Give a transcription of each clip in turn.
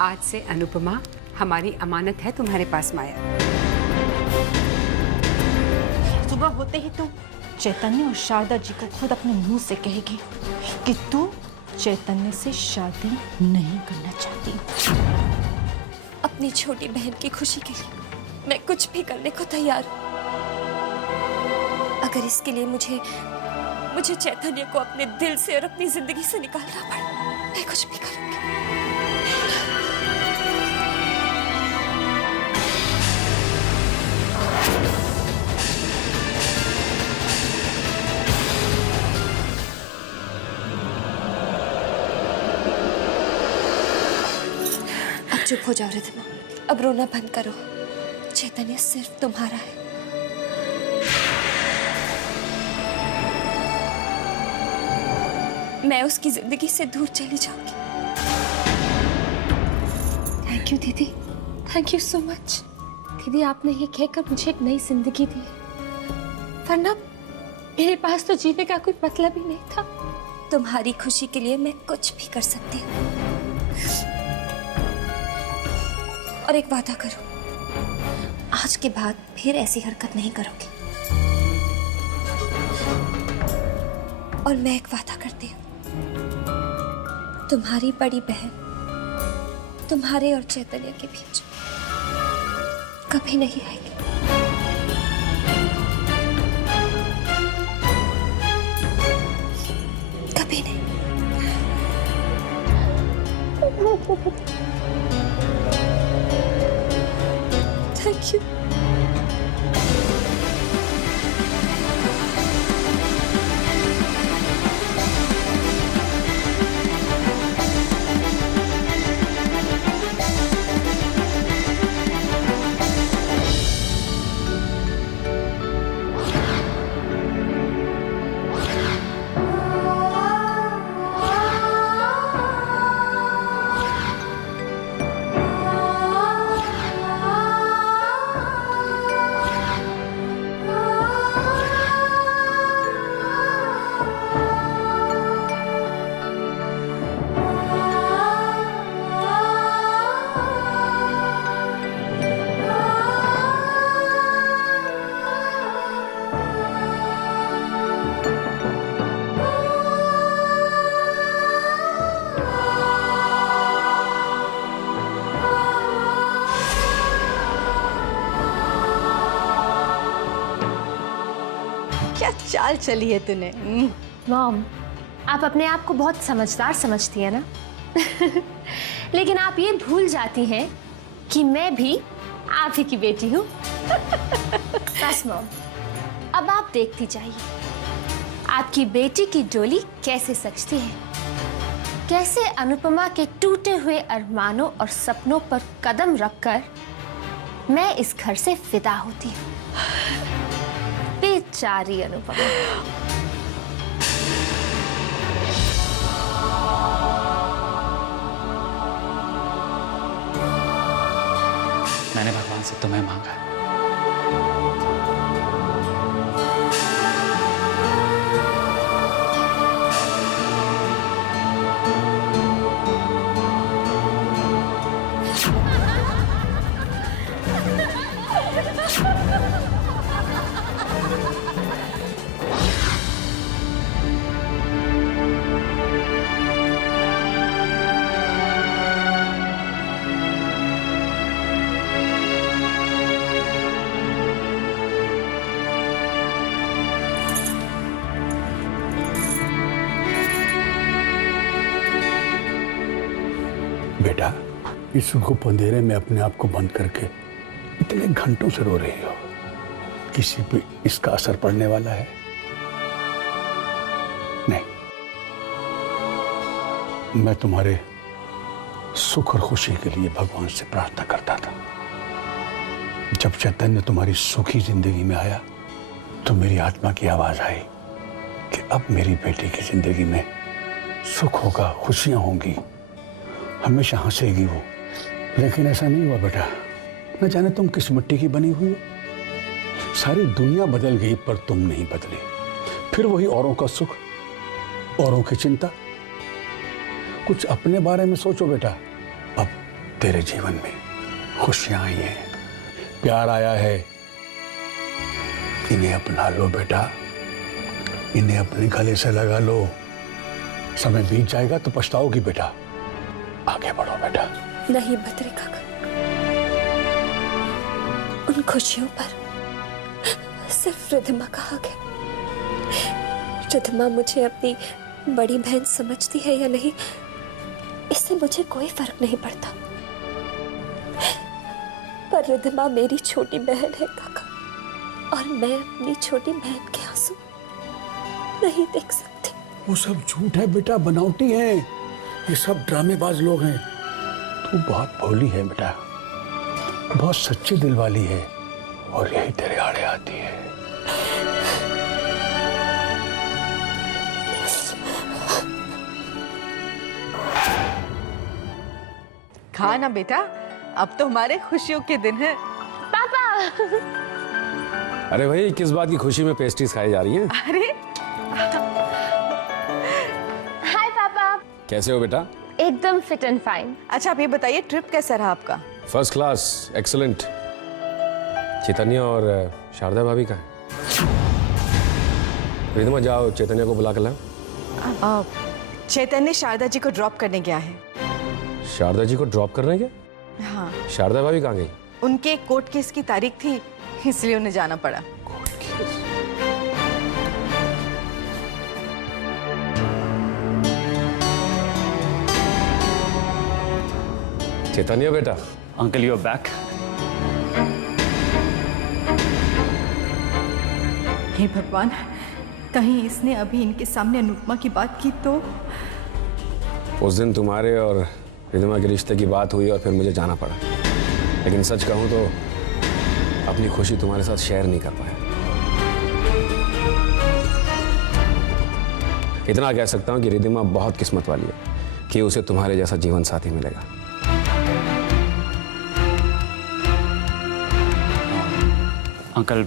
आज से अनुपमा हमारी अमानत है तुम्हारे पास माया। सुबह होते ही तुम चैतन्य और शारदा जी को खुद अपने मुंह से कहेगी कि तू चैतन्य से शादी नहीं करना चाहती। अपनी छोटी बहन की खुशी के लिए मैं कुछ भी करने को तैयार हूं। अगर इसके लिए मुझे चैतन्य को अपने दिल से और अपनी जिंदगी से निकालना पड़े, मैं कुछ भी करूंगी। अब चुप हो जाओ रिद्धिमा, अब रोना बंद करो। चैतन्य सिर्फ तुम्हारा है। मैं उसकी जिंदगी से दूर चली जाऊंगी। थैंक यू दीदी, थैंक यू सो मच। दीदी, आपने ये कहकर मुझे एक नई जिंदगी दी है, वरना मेरे पास तो जीने का कोई मतलब ही नहीं था। तुम्हारी खुशी के लिए मैं कुछ भी कर सकती हूँ। और एक वादा करो, आज के बाद फिर ऐसी हरकत नहीं करोगे। और मैं एक वादा करती हूँ, तुम्हारी बड़ी बहन तुम्हारे और चैतन्य के बीच कभी नहीं आएगी। कभी नहीं। Thank you. क्या चाल चली है तूने। मॉम, आप अपने आप को बहुत समझदार समझती है ना। लेकिन आप ये भूल जाती हैं कि मैं भी आप ही की बेटी हूँ। बस मॉम, अब आप देखती जाइए आपकी बेटी की डोली कैसे सजती है, कैसे अनुपमा के टूटे हुए अरमानों और सपनों पर कदम रखकर मैं इस घर से विदा होती हूँ। बेचारी अनुपमा। मैंने भगवान से तुम्हें मांगा है। बेटा, इस गुप अंधेरे में अपने आप को बंद करके इतने घंटों से रो रही हो, किसी पे इसका असर पड़ने वाला है? नहीं। मैं तुम्हारे सुख और खुशी के लिए भगवान से प्रार्थना करता था। जब चैतन्य तुम्हारी सुखी जिंदगी में आया तो मेरी आत्मा की आवाज आई कि अब मेरी बेटी की जिंदगी में सुख होगा, खुशियां होंगी, हमेशा हंसेगी वो। लेकिन ऐसा नहीं हुआ बेटा। न जाने तुम किस मिट्टी की बनी हुई हो। सारी दुनिया बदल गई पर तुम नहीं बदले। फिर वही औरों का सुख, औरों की चिंता। कुछ अपने बारे में सोचो बेटा। अब तेरे जीवन में खुशियां आई हैं, प्यार आया है। इन्हें अपना लो बेटा, इन्हें अपने गले से लगा लो। समय बीत जाएगा तो पछताओगी बेटा। आगे बढ़ो बेटा। नहीं बद्री काका, उन खुशियों पर सिर्फ रिद्धिमा का हक है। रिद्धिमा मुझे अपनी बड़ी बहन समझती है या नहीं, इससे मुझे कोई फर्क नहीं पड़ता, पर रिद्धिमा मेरी छोटी बहन है काका, और मैं अपनी छोटी बहन के आंसू नहीं देख सकती। वो सब झूठ है बेटा, बनावटी है, ये सब ड्रामेबाज लोग हैं। तू बहुत भोली है बेटा, बहुत सच्चे दिल वाली है, और यही तेरे आड़े आती है। खा ना बेटा, अब तो हमारे खुशियों के दिन है। पापा। अरे भाई, किस बात की खुशी में पेस्ट्रीज खाई जा रही हैं? अरे हाय पापा। कैसे हो बेटा? एकदम फिट एंड फाइन। अच्छा, आप ये बताइए ट्रिप कैसा रहा आपका? First class, excellent. चैतन्य और शारदा भाभी का है। रिद्धिमा, जाओ चैतन्य को बुला कर लाओ। चैतन्य शारदा जी को ड्रॉप करने गया है। शारदा जी को ड्रॉप करने के? हाँ, शारदा भाभी कहाँ गई? उनके कोर्ट केस की तारीख थी, इसलिए उन्हें जाना पड़ा। चैतन्य बेटा। Uncle you are back. हे भगवान, कहीं इसने अभी इनके सामने अनुपमा की बात की तो। उस दिन तुम्हारे और रिद्धिमा के रिश्ते की बात हुई और फिर मुझे जाना पड़ा, लेकिन सच कहूं तो अपनी खुशी तुम्हारे साथ शेयर नहीं कर पाया। इतना कह सकता हूं कि रिद्धिमा बहुत किस्मत वाली है कि उसे तुम्हारे जैसा जीवन साथी मिलेगा। अंकल,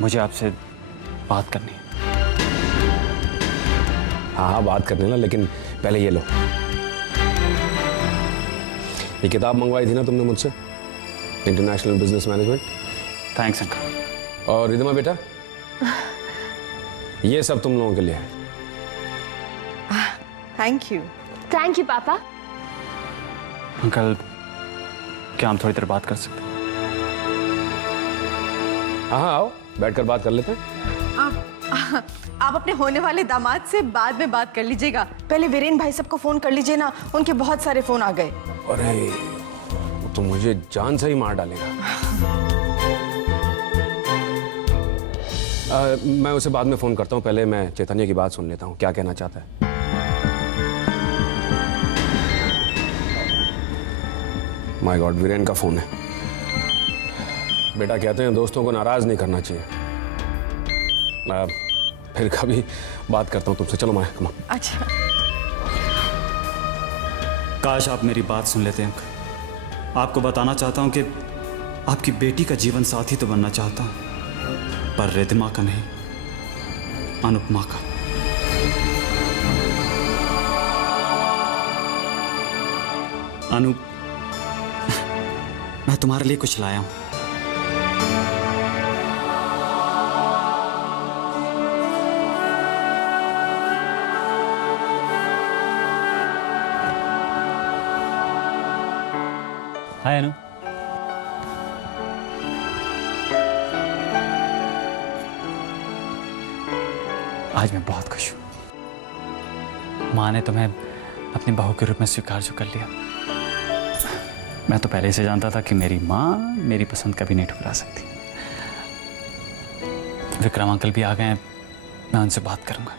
मुझे आपसे बात करनी है। हाँ हाँ, बात करने ना, लेकिन पहले ये लो। ये किताब मंगवाई थी ना तुमने मुझसे, international business management. Thanks uncle. और रिद्धिमा बेटा, ये सब तुम लोगों के लिए है। Thank you. थैंक यू पापा। अंकल, क्या हम थोड़ी देर बात कर सकते हैं? हाँ हाँ, आओ बैठकर बात कर लेते हैं। आप अपने होने वाले दामाद से बाद में बात कर लीजिएगा, पहले वीरेन भाई सबको फोन कर लीजिए ना, उनके बहुत सारे फोन आ गए। अरे वो तो मुझे जान से ही मार डालेगा। मैं उसे बाद में फोन करता हूँ, पहले मैं चैतन्य की बात सुन लेता हूँ, क्या कहना चाहता है। माय गॉड, वीरेन का फोन है। बेटा, कहते हैं दोस्तों को नाराज नहीं करना चाहिए। फिर कभी बात करता हूँ तुमसे। चलो मैं कमा। अच्छा, काश आप मेरी बात सुन लेते हैं अंकल। आपको बताना चाहता हूं कि आपकी बेटी का जीवन साथी तो बनना चाहता हूं, पर रिद्धिमा का नहीं, अनुपमा का। अनु, मैं तुम्हारे लिए कुछ लाया हूं। हाय अनु। आज मैं बहुत खुश हूं। माँ ने तुम्हें अपनी बहू के रूप में स्वीकार जो कर लिया। मैं तो पहले से जानता था कि मेरी माँ मेरी पसंद कभी नहीं ठुकरा सकती। विक्रम अंकल भी आ गए हैं, मैं उनसे बात करूंगा।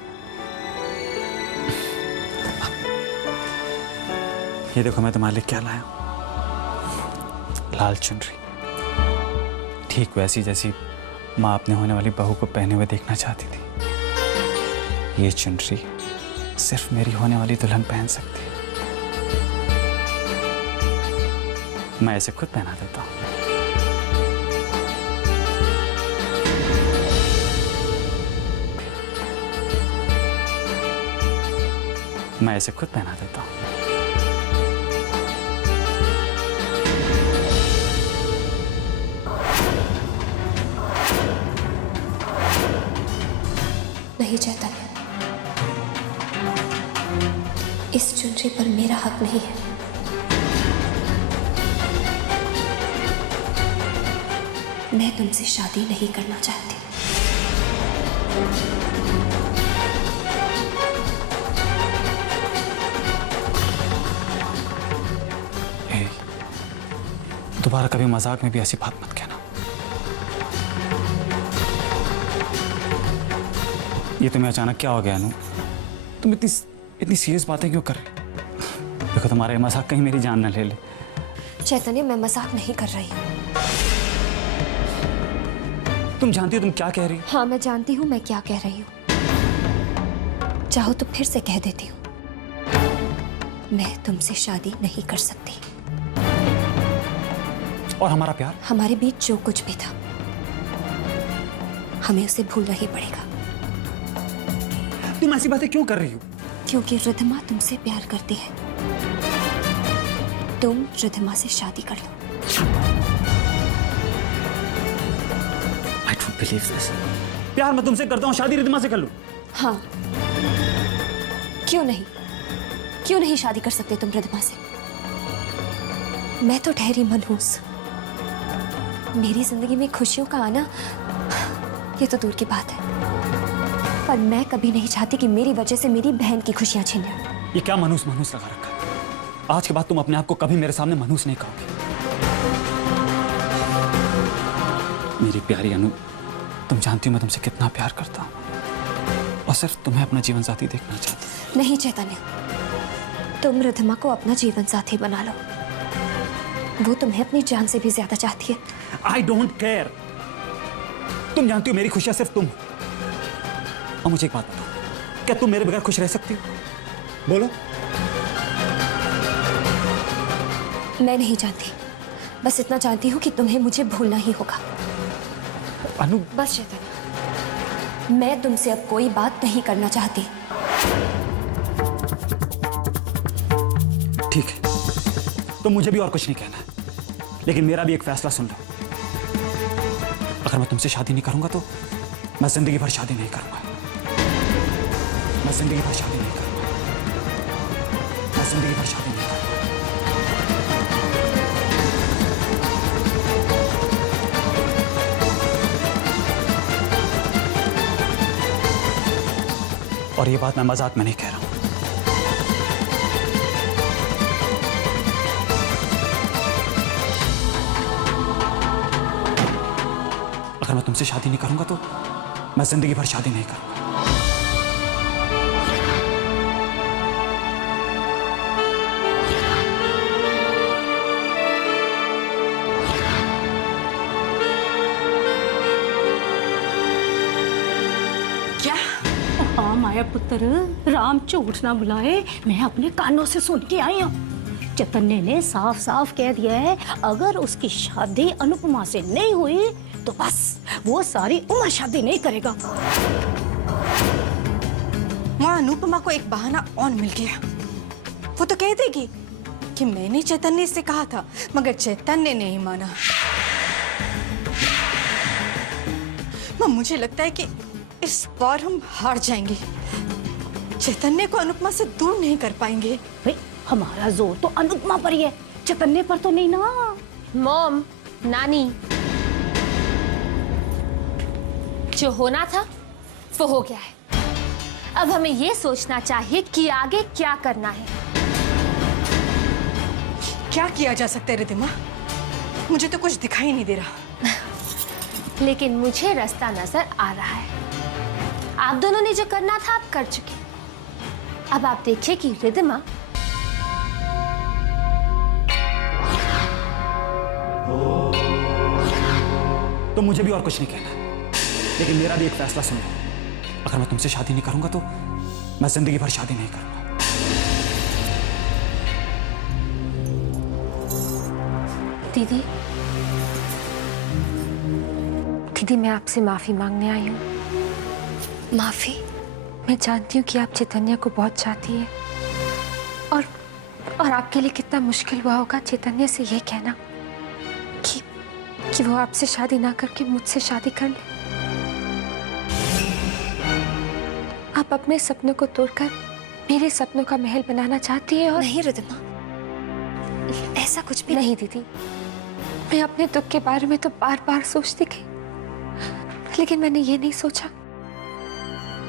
ये देखो मैं तुम्हारे लिए क्या लाया हूं। लाल चुनरी, ठीक वैसी जैसी माँ अपने होने वाली बहू को पहने हुए देखना चाहती थी। ये चुनरी सिर्फ मेरी होने वाली दुल्हन पहन सकती है। मैं इसे खुद पहना देता हूँ। मैं इसे खुद पहना देता हूँ। नहीं चैतन्य, इस चुनरी पर मेरा हक नहीं है। मैं तुमसे शादी नहीं करना चाहती। ए, दोबारा कभी मजाक में भी ऐसी बात मत कहना। ये तुम्हें अचानक क्या हो गया अनु? तुम इतनी सीरियस बातें क्यों कर रही? देखो तुम्हारा ये मजाक कहीं मेरी जान न ले ले। चैतन्य, मैं मजाक नहीं कर रही हूँ। तुम जानती हो तुम क्या कह रही हो? हाँ, मैं जानती हूँ मैं क्या कह रही हूँ। चाहो तो फिर से कह देती हूँ, मैं तुमसे शादी नहीं कर सकती। और हमारा प्यार? हमारे बीच जो कुछ भी था, हमें उसे भूलना ही पड़ेगा। तुम ऐसी बातें क्यों कर रही हो? क्योंकि रिद्धिमा तुमसे प्यार करती है। तुम रिद्धिमा से शादी कर लो। I don't believe this. प्यार मैं तुमसे करता हूँ, शादी रिद्धिमा से कर लूं? हाँ, क्यों नहीं? क्यों नहीं शादी कर सकते तुम रिद्धिमा से? मैं तो ठहरी मनहूस। मेरी जिंदगी में खुशियों का आना ये तो दूर की बात है, पर मैं कभी नहीं चाहती कि मेरी वजह से मेरी बहन की खुशियां छीन जाए। ये क्या मनहूस मनहूस लगा रखा है? आज के बाद तुम अपने आप को कभी मेरे सामने मनहूस नहीं कहोगे। मेरी प्यारी अनु, तुम जानती हो मैं तुमसे कितना प्यार करता हूँ और सिर्फ तुम्हें अपना जीवन साथी देखना चाहता हूँ। नहीं चैतन्य, तुम रिद्धिमा को अपना जीवन साथी बना लो। वो तुम्हें अपनी जान से भी ज्यादा चाहती है। I don't care. तुम जानती हो मेरी खुशियां सिर्फ तुम हो। और मुझे एक बात बताओ, क्या तुम मेरे बगैर खुश रह सकती हो? बोलो। मैं नहीं जानती, बस इतना जानती हूँ कि तुम्हें मुझे भूलना ही होगा। अनु, बस चैतन्य, मैं तुमसे अब कोई बात नहीं करना चाहती। ठीक है, तो मुझे भी और कुछ नहीं कहना है, लेकिन मेरा भी एक फैसला सुन लो। अगर मैं तुमसे शादी नहीं करूंगा तो मैं जिंदगी भर शादी नहीं करूंगा। मैं जिंदगी भर शादी नहीं करूंगा। मैं जिंदगी भर शादी नहीं करूंगा। और ये बात मैं मजाक में नहीं कह रहा हूं। अगर मैं तुमसे शादी नहीं करूंगा तो मैं जिंदगी भर शादी नहीं करूंगा। क्या? हाँ माया पुत्र, राम झूठ ना बुलाए, मैं अपने कानों से सुन के आई हूँ। चैतन्य ने साफ साफ कह दिया है, अगर उसकी शादी अनुपमा से नहीं हुई तो बस वो सारी उम्र शादी नहीं करेगा। वहाँ अनुपमा को एक बहाना और मिल गया। वो तो कह देगी कि मैंने चैतन्य से कहा था, मगर चैतन्य ने नहीं माना। मुझे लगता है कि इस बार हम हार जाएंगे। चैतन्य को अनुपमा से दूर नहीं कर पाएंगे। भाई हमारा जोर तो अनुपमा पर ही है, चैतन्य पर तो नहीं ना। मॉम, नानी, जो होना था वो हो गया है। अब हमें ये सोचना चाहिए कि आगे क्या करना है। क्या किया जा सकता है रिद्धिमा? मुझे तो कुछ दिखाई नहीं दे रहा। लेकिन मुझे रास्ता नजर आ रहा है। आप दोनों ने जो करना था आप कर चुके। अब आप देखिए कि रिद्धिमा तो मुझे भी और कुछ नहीं कहना, लेकिन मेरा भी एक फैसला सुन लो। अगर मैं तुमसे शादी नहीं करूंगा तो मैं जिंदगी भर शादी नहीं करूंगा। दीदी, दीदी मैं आपसे माफी मांगने आई हूँ। माफी? मैं जानती हूँ कि आप चैतन्य को बहुत चाहती हैं और आपके लिए कितना मुश्किल हुआ होगा चैतन्य से ये कहना कि वो आपसे शादी ना करके मुझसे शादी कर ले। आप अपने सपनों को तोड़कर मेरे सपनों का महल बनाना चाहती हैं और नहीं रिद्धिमा, ऐसा कुछ भी नहीं दीदी, मैं अपने दुख के बारे में तो बार बार सोचती गई, लेकिन मैंने ये नहीं सोचा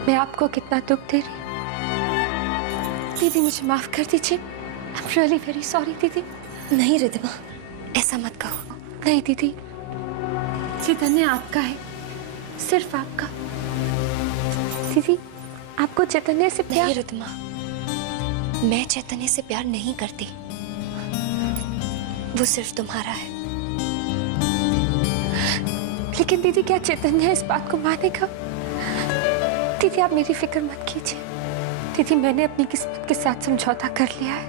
मैं आपको कितना दुख दे रही हूँ। दीदी मुझे माफ कर दीजिए, I am really very sorry दीदी। नहीं रिद्धिमा, ऐसा मत कहो। नहीं दीदी, चैतन्य आपका है, सिर्फ आपका। दीदी आपको चैतन्य से प्यार? नहीं रिद्धिमा, मैं चैतन्य से प्यार नहीं करती, वो सिर्फ तुम्हारा है। लेकिन दीदी क्या चैतन्य इस बात को मानेगा? दीदी आप मेरी फिक्र मत कीजिए। दीदी मैंने अपनी किस्मत के साथ समझौता कर लिया है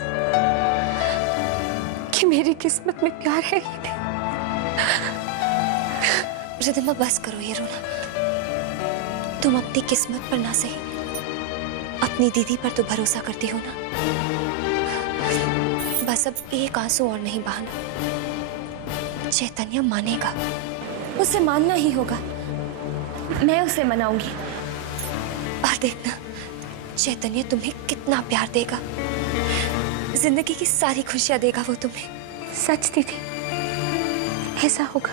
कि मेरी किस्मत में प्यार है ही नहीं। रिद्धिमा बस करो ये रोना। तुम अपनी किस्मत पर ना सही, अपनी दीदी पर तो भरोसा करती हो ना। बस अब एक आंसू और नहीं बहाना। चैतन्य मानेगा, उसे मानना ही होगा। मैं उसे मनाऊंगी। और देखना चैतन्य तुम्हें कितना प्यार देगा, जिंदगी की सारी खुशियां देगा वो तुम्हें। सच दीदी, ऐसा होगा।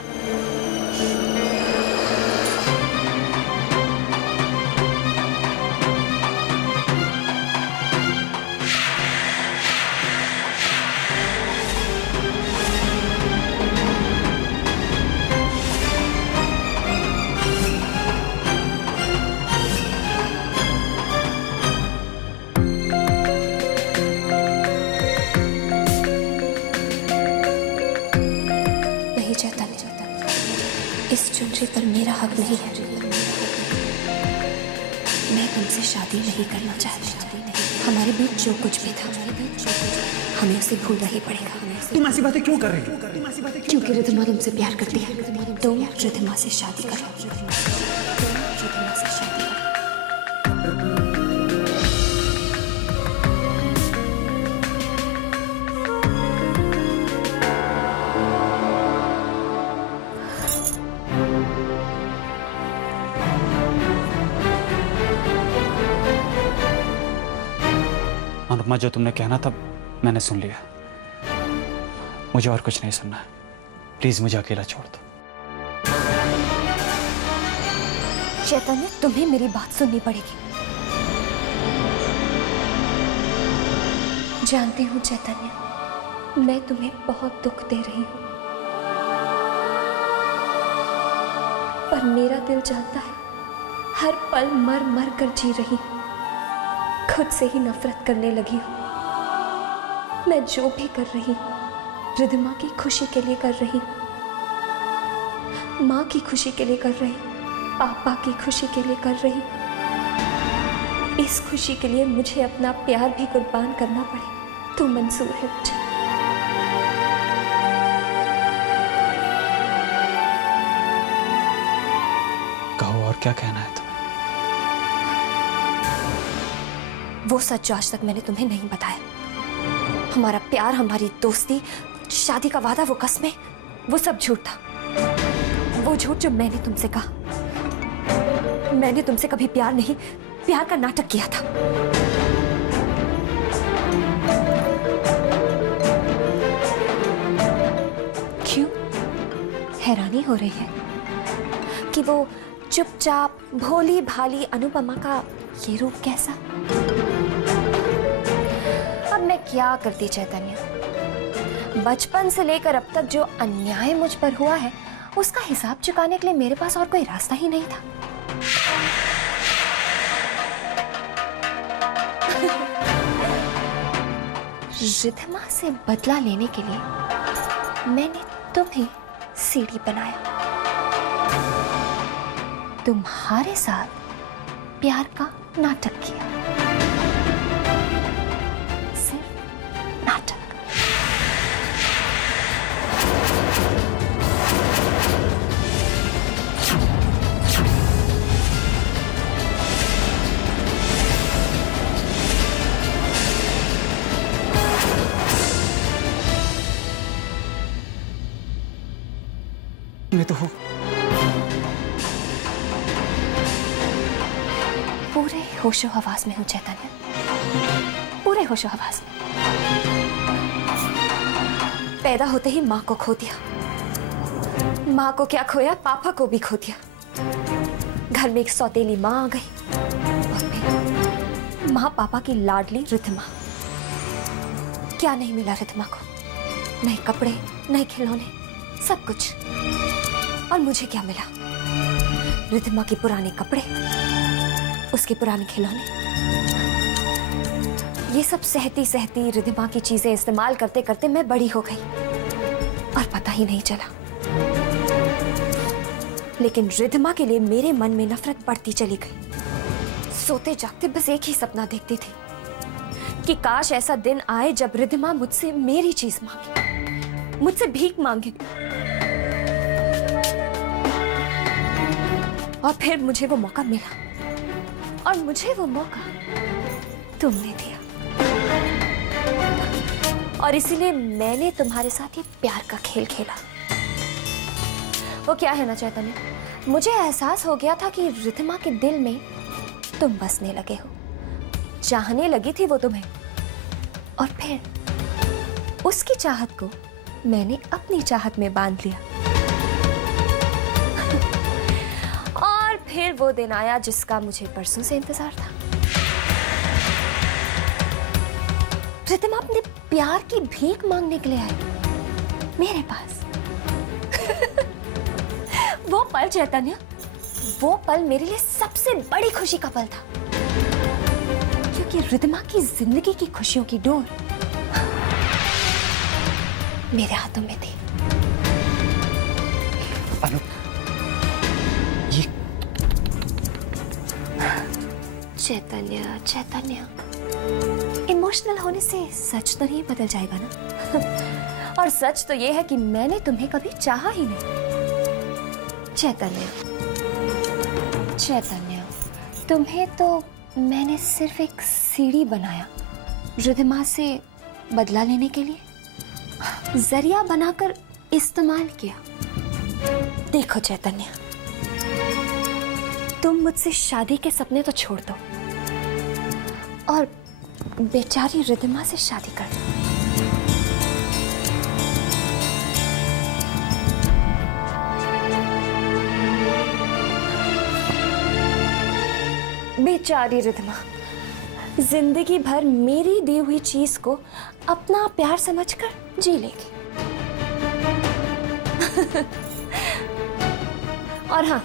इस चुनरी पर मेरा हक नहीं है। मैं तुमसे शादी नहीं करना चाहती। हमारे बीच जो कुछ भी था, हमें उसे भूलना ही पड़ेगा। तुम ऐसी बातें क्यों कर रही हो? क्योंकि रिद्धिमा तुमसे प्यार करती है। तुम रिद्धिमा से शादी करो। रिद्धिमा से शादी करो। अनुपमा, जो तुमने कहना था मैंने सुन लिया। मुझे और कुछ नहीं सुनना है। प्लीज मुझे अकेला छोड़ दो। चैतन्य, तुम्हें मेरी बात सुननी पड़ेगी। जानती हूँ चैतन्य, मैं तुम्हें बहुत दुख दे रही हूँ, पर मेरा दिल जानता है हर पल मर मर कर जी रही हूँ। खुद से ही नफरत करने लगी हूँ। मैं जो भी कर रही हूँ रिद्धिमा की खुशी के लिए कर रही हूँ, माँ की खुशी के लिए कर रही हूँ, पापा की खुशी के लिए कर रही हूँ। इस खुशी के लिए मुझे अपना प्यार भी कुर्बान करना पड़े तो मंजूर है मुझे। कहो, और क्या कहना है तुम्हें? वो सच जो आज तक मैंने तुम्हें नहीं बताया, हमारा प्यार, हमारी दोस्ती, शादी का वादा, वो कस्में, वो सब झूठ था। वो झूठ जो मैंने तुमसे कहा। मैंने तुमसे कभी प्यार नहीं, प्यार का नाटक किया था। क्यों हैरानी हो रही है कि वो चुपचाप भोली भाली अनुपमा का ये रूप कैसा? अब मैं क्या करती चैतन्य? बचपन से लेकर अब तक जो अन्याय मुझ पर हुआ है उसका हिसाब चुकाने के लिए मेरे पास और कोई रास्ता ही नहीं था। रिद्धिमा से बदला लेने के लिए मैंने तुम्हें सीढ़ी बनाया। तुम्हारे साथ प्यार का नाटक किया, सिर्फ नाटक। मैं तो हूँ। पूरे होशो हवास में हूँ चैतन्य, पूरे होशो हवास में। पैदा होते ही माँ को खो दिया, माँ को क्या खोया, पापा को भी खो दिया। घर में एक सौतेली माँ आ गई और फिर माँ पापा की लाडली रिद्धिमा। क्या नहीं मिला रिद्धिमा को, नए कपड़े, नए खिलौने, सब कुछ। और मुझे क्या मिला, रिद्धिमा के पुराने कपड़े, उसके पुराने खिलौने। ये सब सहती सहती रिद्धिमा की चीजें इस्तेमाल करते करते मैं बड़ी हो गई और पता ही नहीं चला। लेकिन रिद्धिमा के लिए मेरे मन में नफरत बढ़ती चली गई। सोते जागते बस एक ही सपना देखती थी कि काश ऐसा दिन आए जब रिद्धिमा मुझसे मेरी चीज मांगे, मुझसे भीख मांगे। और फिर मुझे वो मौका मिला और मुझे वो मौका तुमने दिया। और इसीलिए मैंने तुम्हारे साथ ये प्यार का खेल खेला। वो क्या है ना चैतन्य, मुझे एहसास हो गया था कि रिद्धिमा के दिल में तुम बसने लगे हो, चाहने लगी थी वो तुम्हें। और फिर उसकी चाहत को मैंने अपनी चाहत में बांध लिया। और फिर वो दिन आया जिसका मुझे परसों से इंतजार था। रिद्धिमा अपने प्यार की भीख मांगने के लिए आई मेरे पास। वो पल चैतन्य, वो पल मेरे लिए सबसे बड़ी खुशी का पल था, क्योंकि रिद्धिमा की जिंदगी की खुशियों की डोर मेरे हाथों में थी। अनु, ये चैतन्य, चैतन्य, इमोशनल होने से सच तो नहीं बदल जाएगा ना। और सच तो ये है कि मैंने तुम्हें कभी चाहा ही नहीं। चैतन्य, चैतन्य, तुम्हें तो मैंने सिर्फ एक सीढ़ी बनाया रिद्धिमा से बदला लेने के लिए, जरिया बनाकर इस्तेमाल किया। देखो चैतन्य, तुम मुझसे शादी के सपने तो छोड़ दो और बेचारी रिद्धिमा से शादी कर दो। बेचारी रिद्धिमा जिंदगी भर मेरी दी हुई चीज को अपना प्यार समझकर जी लेगी। और हाँ,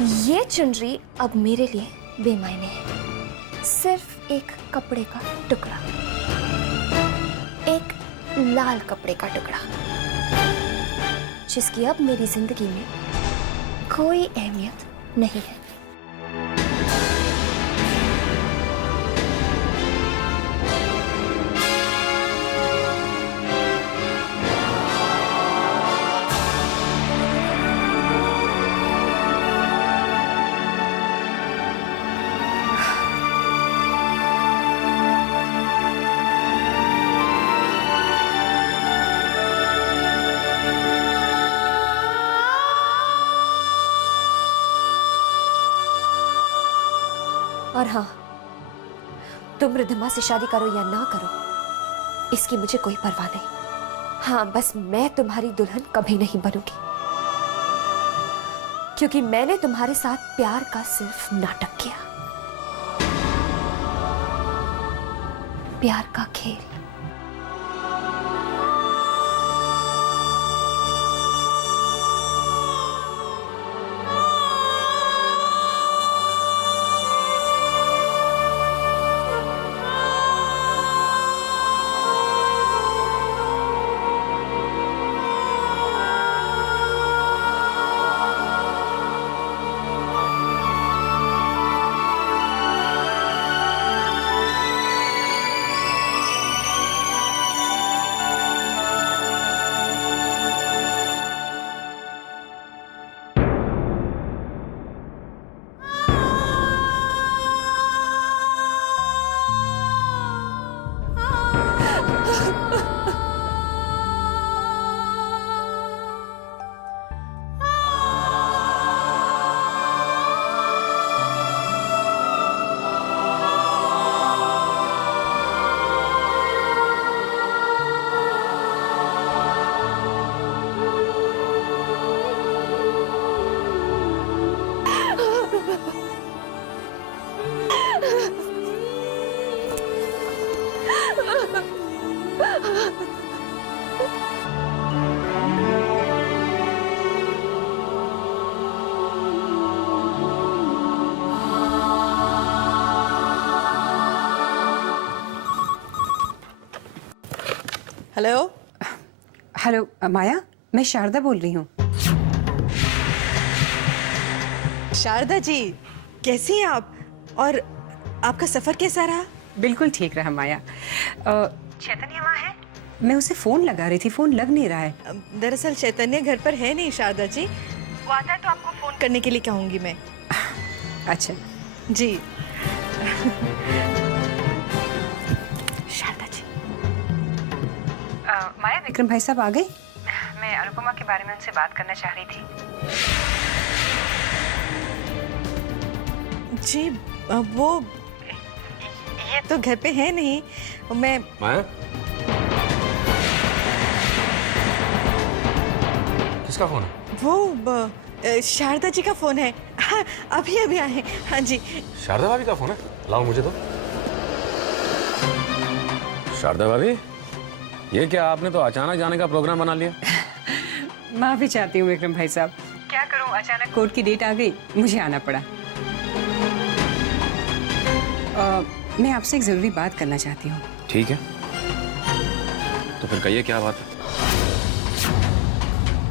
ये चुनरी अब मेरे लिए बेमायने है। सिर्फ एक कपड़े का टुकड़ा, एक लाल कपड़े का टुकड़ा, जिसकी अब मेरी जिंदगी में कोई अहमियत नहीं है। और हाँ, तुम रिद्धिमा से शादी करो या ना करो, इसकी मुझे कोई परवाह नहीं। हाँ, बस मैं तुम्हारी दुल्हन कभी नहीं बनूंगी, क्योंकि मैंने तुम्हारे साथ प्यार का सिर्फ नाटक किया, प्यार का खेल। हेलो। हेलो माया, मैं शारदा बोल रही हूँ। शारदा जी, कैसी हैं आप? और आपका सफर कैसा रहा? बिल्कुल ठीक रहा माया। चैतन्य वहाँ है? मैं उसे फोन लगा रही थी, फोन लग नहीं रहा है। दरअसल चैतन्य घर पर है नहीं शारदा जी। वो आता है तो आपको फोन करने के लिए कहूंगी मैं। अच्छा जी। शारदा जी। माया, विक्रम भाई साहब आ गए? मैं अनुपमा के बारे में उनसे बात करना चाह रही थी। जी वो ये तो घर पे है नहीं। मैं माया, किसका फोन है? वो शारदा जी का फोन है। हाँ, अभी अभी आए हैं। हाँ जी। शारदा भाभी का फोन है? लाओ मुझे तो। शारदा भाभी, ये क्या, आपने तो अचानक जाने का प्रोग्राम बना लिया? माफी चाहती हूँ विक्रम भाई साहब, क्या करूँ, अचानक कोर्ट की डेट आ गई, मुझे आना पड़ा। मैं आपसे एक जरूरी बात करना चाहती हूँ। ठीक है, तो फिर कहिए क्या बात है।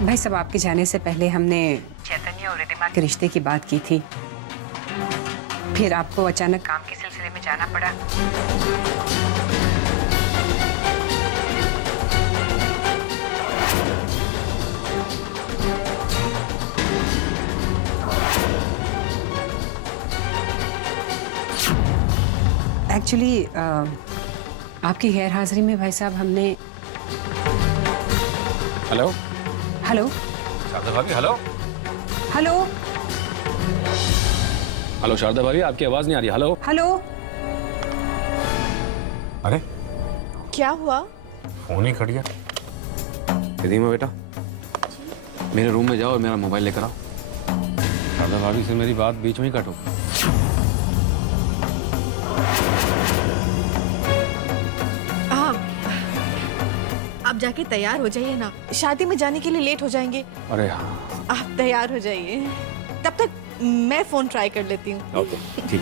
भाई साहब, आपके जाने से पहले हमने चैतन्य और रिधिमा के रिश्ते की बात की थी। फिर आपको अचानक काम के सिलसिले में जाना पड़ा। एक्चुअली आपकी गैर हाजिरी में भाई साहब हमने। हेलो हेलो शारदा भाभी। हेलो हेलो हेलो शारदा भाभी, आपकी आवाज नहीं आ रही। Hello hello. अरे क्या हुआ? फोन ही कट गया। रिधिमा बेटा, मेरे रूम में जाओ और मेरा मोबाइल लेकर आओ। शारदा भाभी से मेरी बात बीच में ही कटो। आप जाके तैयार हो जाइए ना, शादी में जाने के लिए लेट हो जाएंगे। अरे हाँ, आप तैयार हो जाइए, तब तक मैं फोन ट्राई कर लेती हूँ। ओके ठीक।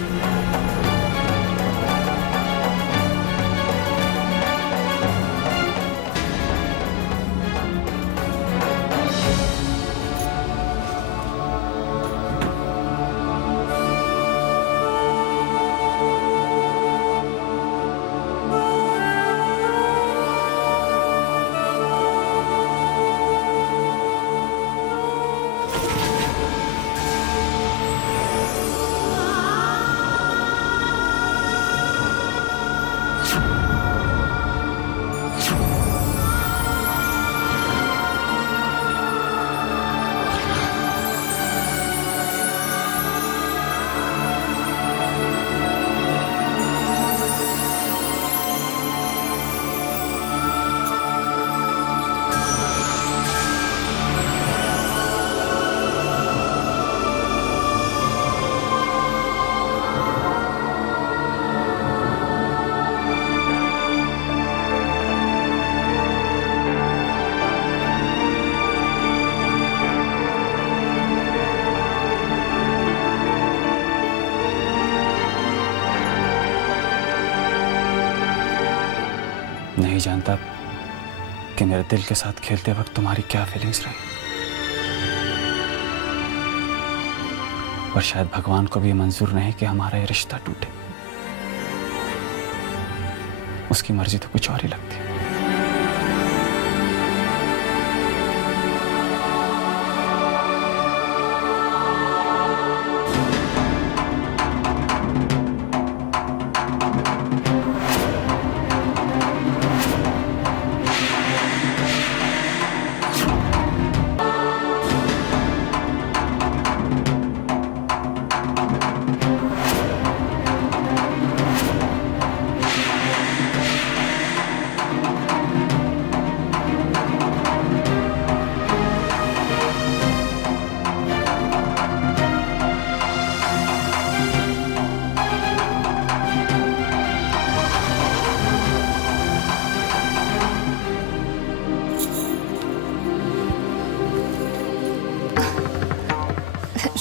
नहीं जानता कि मेरे दिल के साथ खेलते वक्त तुम्हारी क्या फीलिंग्स रही, और शायद भगवान को भी मंजूर नहीं कि हमारा ये रिश्ता टूटे। उसकी मर्जी तो कुछ और ही लगती है।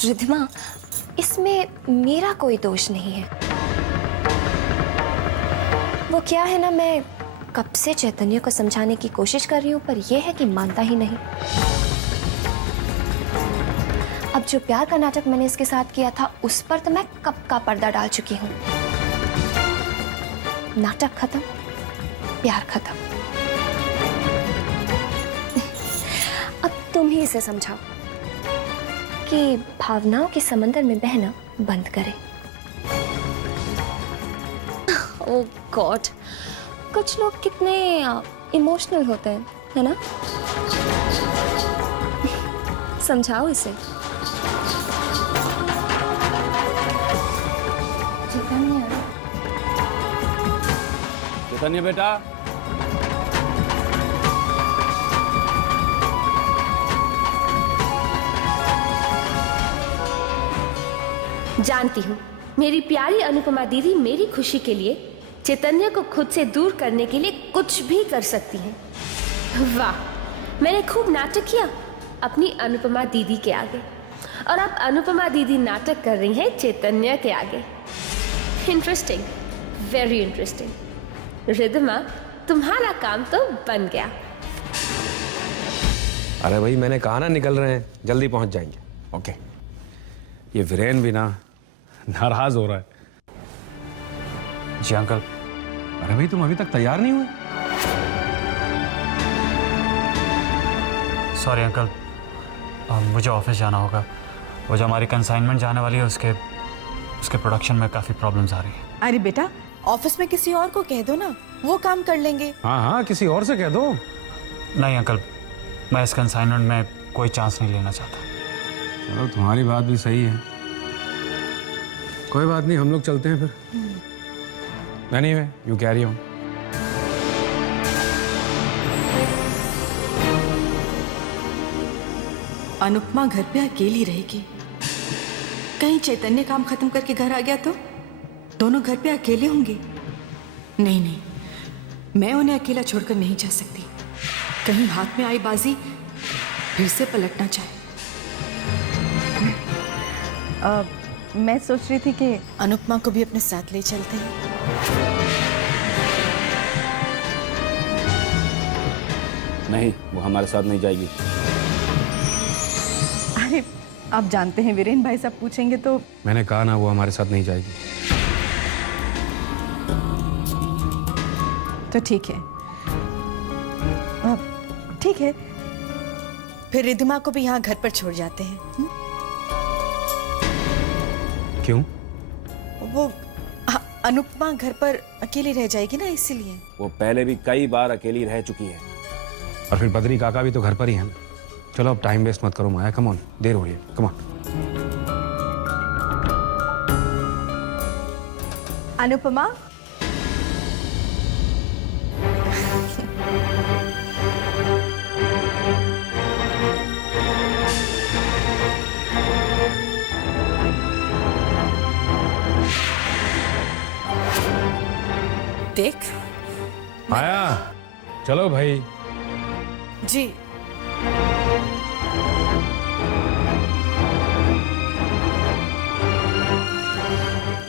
रिद्धिमा, इसमें मेरा कोई दोष नहीं है। वो क्या है ना, मैं कब से चैतन्य को समझाने की कोशिश कर रही हूँ, पर यह है कि मानता ही नहीं। अब जो प्यार का नाटक मैंने इसके साथ किया था, उस पर तो मैं कब का पर्दा डाल चुकी हूँ। नाटक खत्म, प्यार खत्म। अब तुम ही इसे समझाओ कि भावनाओं के समंदर में बहना बंद करे। ओह गॉड, कुछ लोग कितने इमोशनल होते हैं, है ना? समझाओ इसे। चैतन्य बेटा, जानती हूँ मेरी प्यारी अनुपमा दीदी मेरी खुशी के लिए चैतन्य को खुद से दूर करने के लिए कुछ भी कर सकती हैं। वाह, मैंने खूब नाटक किया अपनी अनुपमा दीदी के आगे, और अब अनुपमा दीदी नाटक कर रही हैं चैतन्य के आगे। Interesting, very interesting. रिद्धिमा, तुम्हारा काम तो बन गया। अरे भाई मैंने कहा ना निकल रहे हैं, जल्दी पहुंच जाएंगे। ओके। ये वीरेन भी ना नाराज हो रहा है। जी अंकल। अरे भाई तुम अभी तक तैयार नहीं हुए? सॉरी अंकल, मुझे ऑफिस जाना होगा। वो जो हमारी कंसाइनमेंट जाने वाली है उसके प्रोडक्शन में काफ़ी प्रॉब्लम्स आ रही है। अरे बेटा, ऑफिस में किसी और को कह दो ना, वो काम कर लेंगे। हाँ हाँ, किसी और से कह दो। नहीं अंकल, मैं इस कंसाइनमेंट में कोई चांस नहीं लेना चाहता। चलो तुम्हारी बात भी सही है, कोई बात नहीं, हम लोग चलते हैं फिर। Anyway, you carry on. Anupama घर पे अकेली रहेगी। कहीं चैतन्य काम खत्म करके घर आ गया तो दोनों घर पे अकेले होंगे। नहीं नहीं, मैं उन्हें अकेला छोड़कर नहीं जा सकती। कहीं हाथ में आई बाजी फिर से पलटना चाहे। मैं सोच रही थी कि अनुपमा को भी अपने साथ ले चलते हैं। नहीं, वो हमारे साथ नहीं जाएगी। अरे आप जानते हैं वीरेन भाई साहब पूछेंगे तो। मैंने कहा ना, वो हमारे साथ नहीं जाएगी। तो ठीक है, ठीक है, फिर रिद्धिमा को भी यहाँ घर पर छोड़ जाते हैं। क्यों? वो अनुपमा घर पर अकेली रह जाएगी ना, इसीलिए। वो पहले भी कई बार अकेली रह चुकी है। और फिर बद्री काका भी तो घर पर ही है ना। चलो अब टाइम वेस्ट मत करो माया, कम ऑन, देर हो रही है, कम ऑन। अनुपमा, देख। माया, चलो भाई। जी।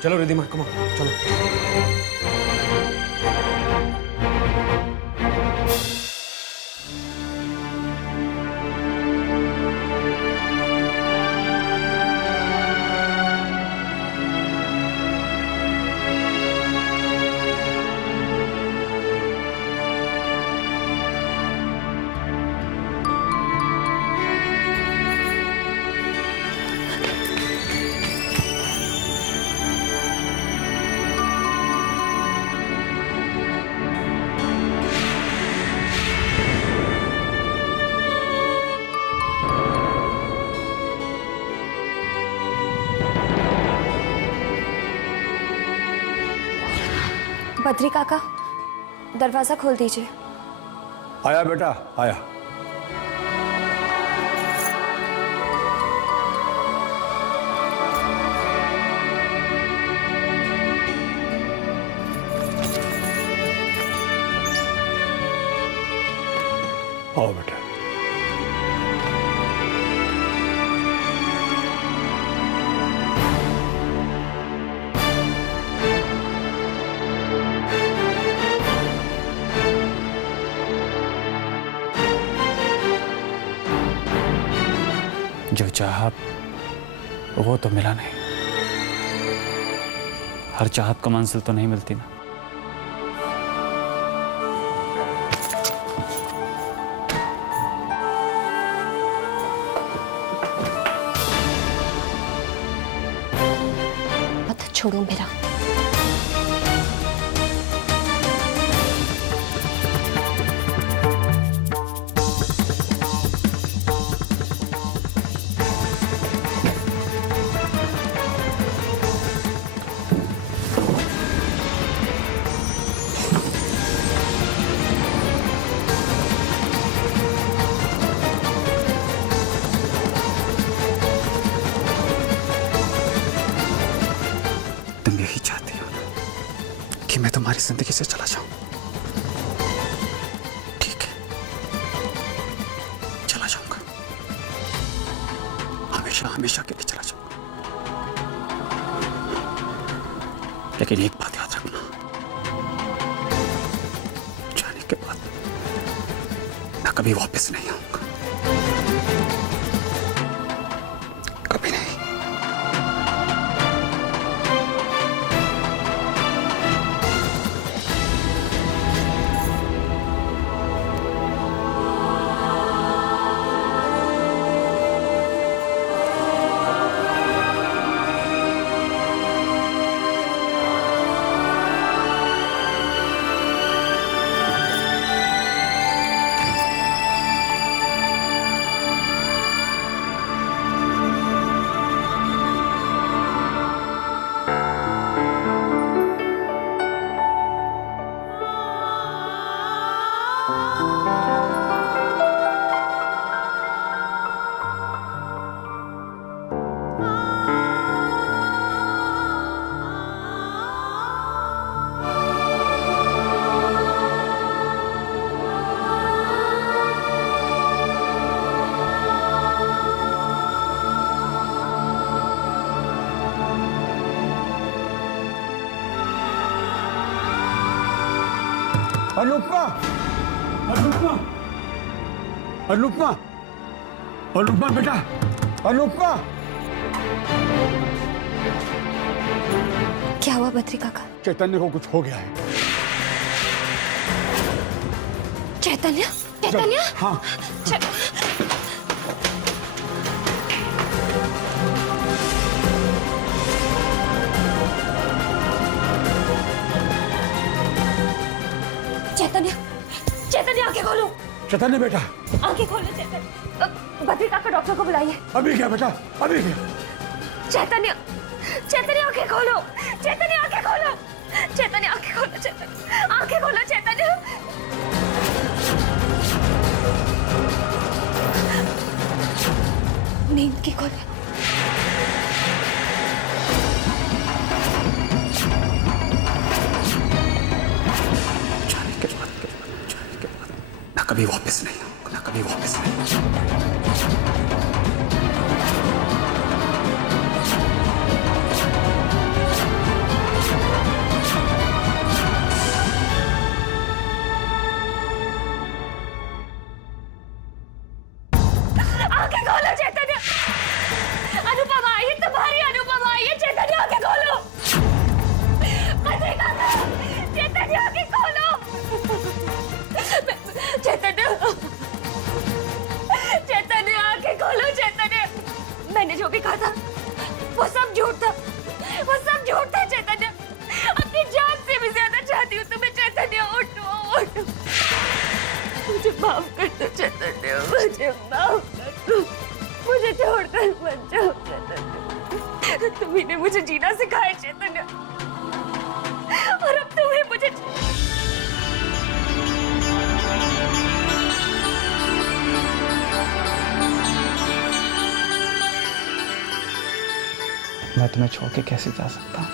चलो रिद्धिमा, कम ऑन, चलो। बद्री काका, दरवाजा खोल दीजिए। आया बेटा, आया। आओ बेटा। जो चाहा वो तो मिला नहीं। हर चाहत को मंजिल तो नहीं मिलती ना। मत छोड़ो मेरा। तुम यही चाहती हो ना कि मैं तुम्हारी जिंदगी से चला जाऊं? ठीक है, चला जाऊंगा, हमेशा हमेशा के लिए चला जाऊंगा। लेकिन एक बात याद रखना, जाने के बाद मैं कभी वापस नहीं आऊंगा, कभी नहीं। अनुपमा, अनुपमा, अनुपमा, अनुपमा बेटा, अनुपमा। क्या हुआ बद्री काका? चैतन्य को कुछ हो गया है। चैतन्य? चैतन्य? हाँ। चैतन्य, चैतन्य आंखें खोलो। चैतन्य बेटा, आंखें खोलो चैतन्य। बद्री काका डॉक्टर को बुलाइए। अभी क्या बेटा, अभी क्या? चैतन्य, चैतन्य आंखें खोलो। चैतन्य आंखें खोलो। चैतन्य आंखें खोलो। चैतन्य आंखें खोलो। चैतन्य नींद की खोलो। कभी वापस नहीं आऊंगा, ना कभी वापस नहीं। आंखें खोलो चैतन्य। अनुपमा आई, तुम्हारी अनुपमा आई है। चैतन्य आंखें खोलो। बद्री काका, चैतन्य आंखें खोलो। चैतन्य, चैतन्य आंखें खोलो। चैतन्य, मैंने जो भी कहा था वो सब झूठ था, वो सब झूठ था। चैतन्य, अपनी जान से भी ज्यादा चाहती हूँ तुम्हें। चैतन्य उठो, उठो। मुझे माफ कर दो चैतन्य, मुझे माफ कर दो। मुझे छोड़कर मत जाओ चैतन्य। तुम्ही ने मुझे जीना सिखाया चैतन्य, और अब तुम्हें मुझे मैं तुम्हें छोड़ के कैसे जा सकता हूँ?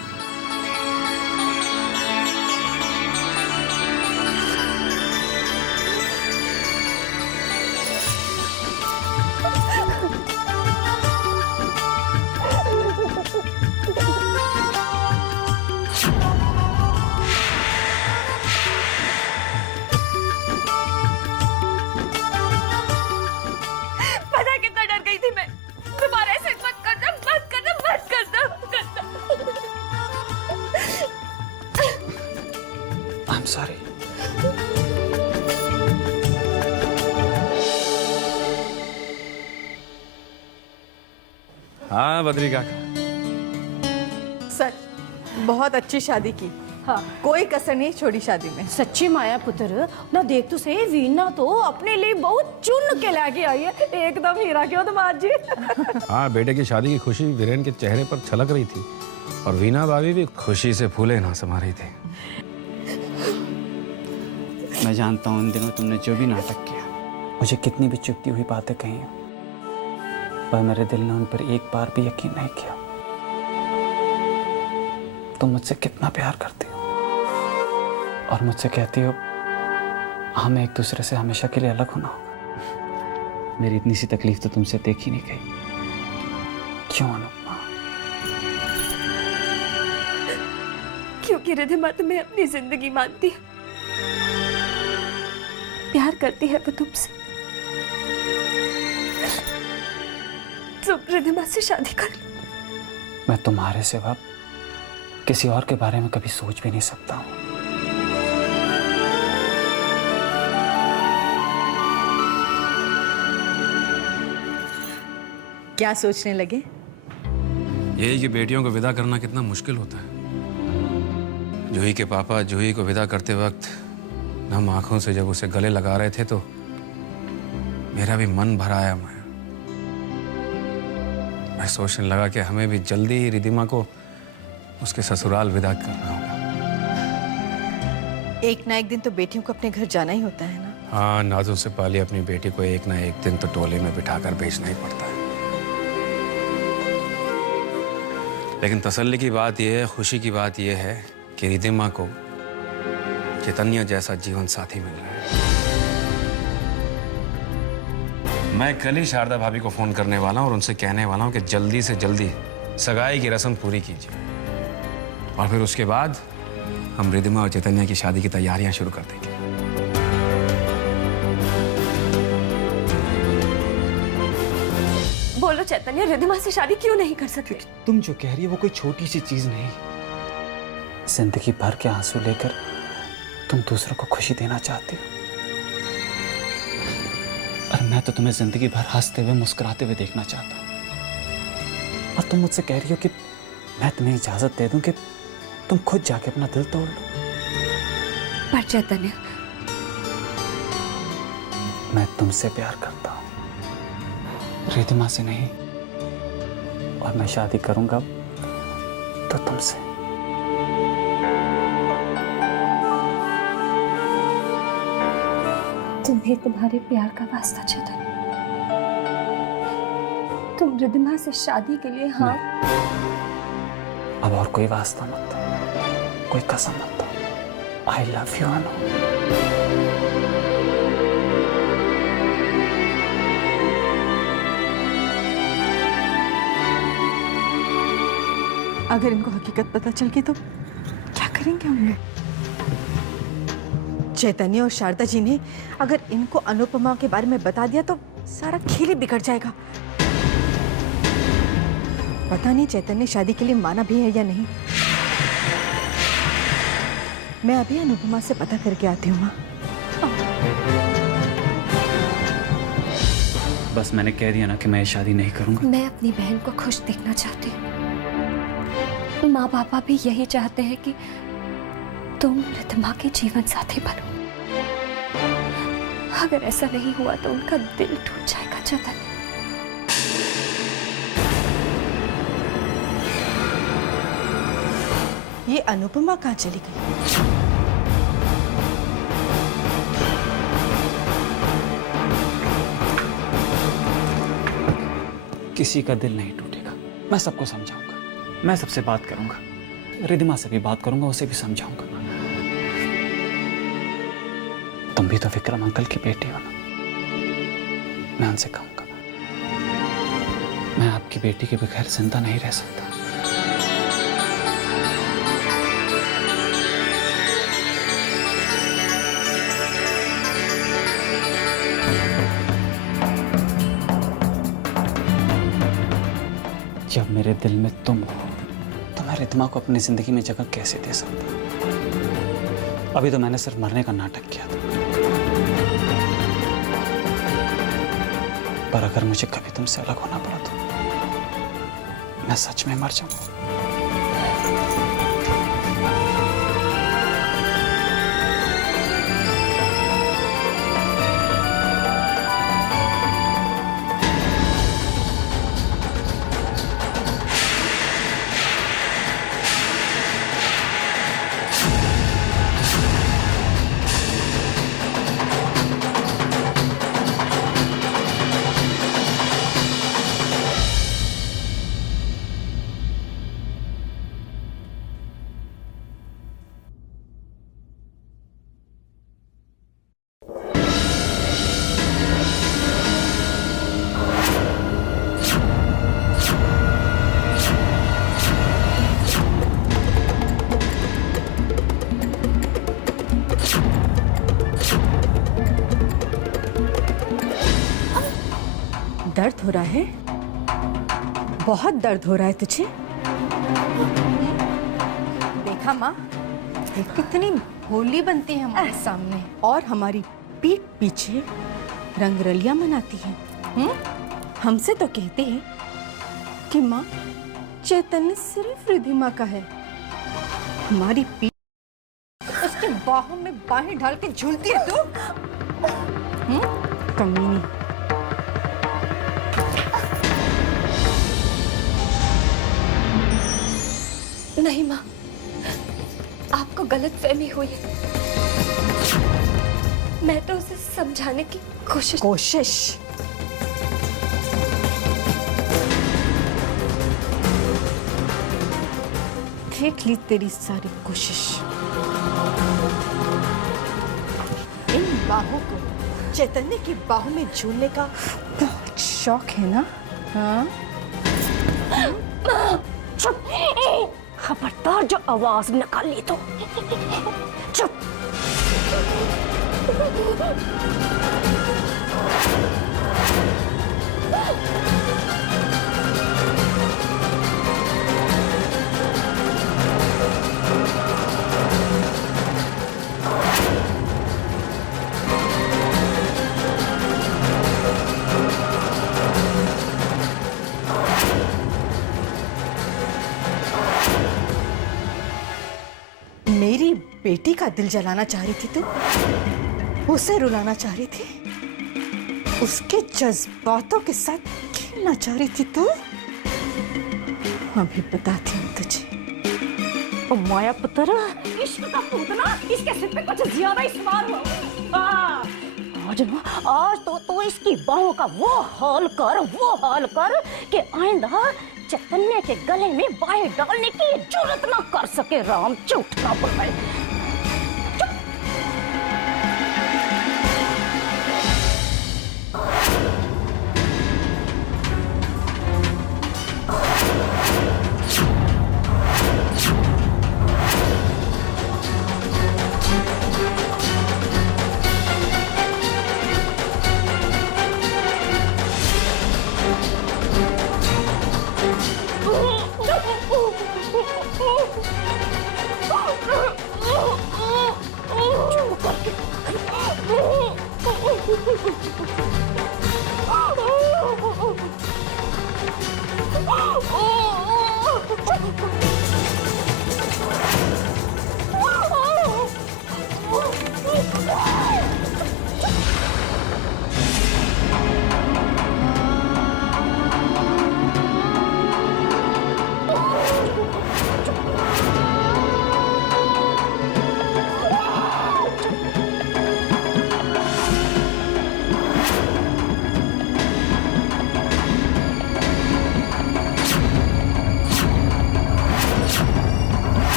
पता कितना डर गई थी मैं। हाँ बद्री काका, सच बहुत अच्छी शादी की। हाँ कोई कसर नहीं छोड़ी शादी में। सच्ची माया पुत्र ना, देख तो सही, वीना तो अपने लिए बहुत चुन के लाके आई है, एकदम हीरा क्यों दामाद जी। हाँ बेटे की शादी की खुशी वीरेन के चेहरे पर छलक रही थी और वीना भाभी भी खुशी से फूले ना समा रही थी। मैं जानता हूँ उन दिनों तुमने जो भी नाटक किया, मुझे कितनी भी चुपती हुई बातें कही हैं, पर मेरे दिल ने उन पर एक बार भी यकीन नहीं किया। तुम मुझसे कितना प्यार करती हो और मुझसे कहती हो हमें एक दूसरे से हमेशा के लिए अलग होना होगा। मेरी इतनी सी तकलीफ तो तुमसे देखी नहीं गई। क्यों अनुपमा? क्योंकि रिधिमा तुम्हें अपनी जिंदगी मानती है, प्यार करती है वो तुमसे। तुम रिधिमा से शादी कर लो। मैं तुम्हारे सिवा किसी और के बारे में कभी सोच भी नहीं सकता हूँ। क्या सोचने लगे? यही कि बेटियों को विदा करना कितना मुश्किल होता है। जूही के पापा जूही को विदा करते वक्त नम आंखों से जब उसे गले लगा रहे थे तो मेरा भी मन भर आया। मैं सोचने लगा कि हमें भी जल्दी ही रिधिमा को उसके ससुराल विदा करना होगा। एक ना एक दिन तो बेटियों को अपने घर जाना ही होता है ना। हाँ, नाजों से पाली अपनी बेटी को एक ना एक दिन तो टोले में बिठाकर भेजना ही पड़ता है। लेकिन तसल्ली की बात यह है, खुशी की बात यह है कि रिधिमा को चैतन्य जैसा जीवन साथी मिल रहा है। मैं कल ही शारदा भाभी को फोन करने वाला हूं और उनसे कहने वाला हूं कि जल्दी से जल्दी सगाई की रस्म पूरी कीजिए और फिर उसके बाद हम रिधिमा और चैतन्य की शादी की तैयारियां शुरू कर देंगे। बोलो चैतन्य, रिधिमा से शादी क्यों नहीं कर सकते? तुम जो कह रही हो वो कोई छोटी सी चीज नहीं। जिंदगी भर के आंसू लेकर तुम दूसरों को खुशी देना चाहती हो और मैं तो तुम्हें जिंदगी भर हंसते हुए मुस्कुराते हुए देखना चाहता हूं। और तुम मुझसे कह रही हो कि मैं तुम्हें इजाजत दे दूं कि तुम खुद जाके अपना दिल तोड़ लो। पर चैतन्य, मैं तुमसे प्यार करता हूं, रिधिमा से नहीं। और मैं शादी करूंगा तो तुमसे। तुम्हें तुम्हारे प्यार का वास्ता चैतन्य, तुम रिधिमा से शादी के लिए हाँ। अब और कोई वास्ता मत दो, कोई कसम मत दो। आई लव यू अनु। अगर इनको हकीकत पता चल गई तो क्या करेंगे हम लोग? चैतन्य और शारदा जी ने अगर इनको अनुपमा के बारे में बता दिया तो सारा खेल ही बिगड़ जाएगा। पता नहीं चैतन्य शादी के लिए माना भी है या नहीं। मैं अभी अनुपमा से पता करके आती हूँ माँ। बस मैंने कह दिया ना कि मैं ये शादी नहीं करूंगा। मैं अपनी बहन को खुश देखना चाहती हूँ। माँ पापा भी यही चाहते हैं कि तुम रिधिमा के जीवन साथी बनो। अगर ऐसा नहीं हुआ तो उनका दिल टूट जाएगा चैतन्य। ये अनुपमा कहाँ चली गई? किसी का दिल नहीं टूटेगा। मैं सबको समझाऊंगा, मैं सबसे बात करूंगा, रिधिमा से भी बात करूंगा, उसे भी समझाऊंगा। तुम भी तो विक्रम अंकल की बेटी हो ना। मैं उनसे कहूंगा मैं आपकी बेटी के बगैर जिंदा नहीं रह सकता। जब मेरे दिल में तुम हो तो मैं रिधिमा को अपनी जिंदगी में जगह कैसे दे सकता? अभी तो मैंने सिर्फ मरने का नाटक किया था, पर अगर मुझे कभी तुमसे अलग होना पड़ा मैं सच में मर जाऊंगा। दर्द हो रहा है? बहुत दर्द हो रहा है तुझे? देखा माँ, ये कितनी भोली बनती है हमारे सामने और हमारी पीठ पीछे रंगरलियां मनाती है। हमसे तो कहते हैं कि माँ चैतन्य सिर्फ रिधिमा का है। हमारी पीठ उसके बाहों में बाहें डाल के झूलती है तू। कमीनी। नहीं माँ, आपको गलतफहमी हुई है। मैं तो उसे समझाने की कोशिश देख ली तेरी सारी कोशिश। इन बाहों को चैतन्य की बाहों में झूलने का बहुत शौक है ना? हाँ? चुप! खबरदार जो आवाज निकाली तो चुप! मेरी बेटी का दिल जलाना चाह रही थी तू? उसे रुलाना चाह रही थी? उसके जज्बातों के साथ खेलना चाह रही थी तू? अभी बताती हूँ तुझे। ओ माया पुत्र, इश्क का पूतना इसके सिर पे कुछ ज्यादा ही सवार हुआ। आज तो इसकी बाहों का वो हाल कर कि आइंदा चैतन्य के गले में बाहें डालने की जरूरत ना कर सके। राम झूठ ना बोले।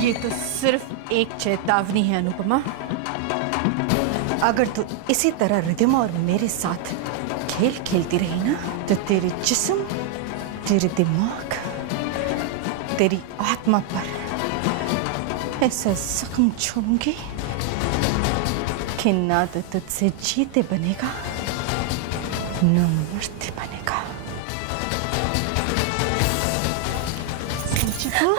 ये तो सिर्फ एक चेतावनी है अनुपमा। अगर तू इसी तरह रिधिमा और मेरे साथ खेल खेलती रही ना, तो तेरे जिस्म, तेरे दिमाग, तेरी आत्मा पर ऐसा जख्म छोड़ूंगी कि ना तो तुझसे जीते बनेगा न मरते बनेगा। समझी तू?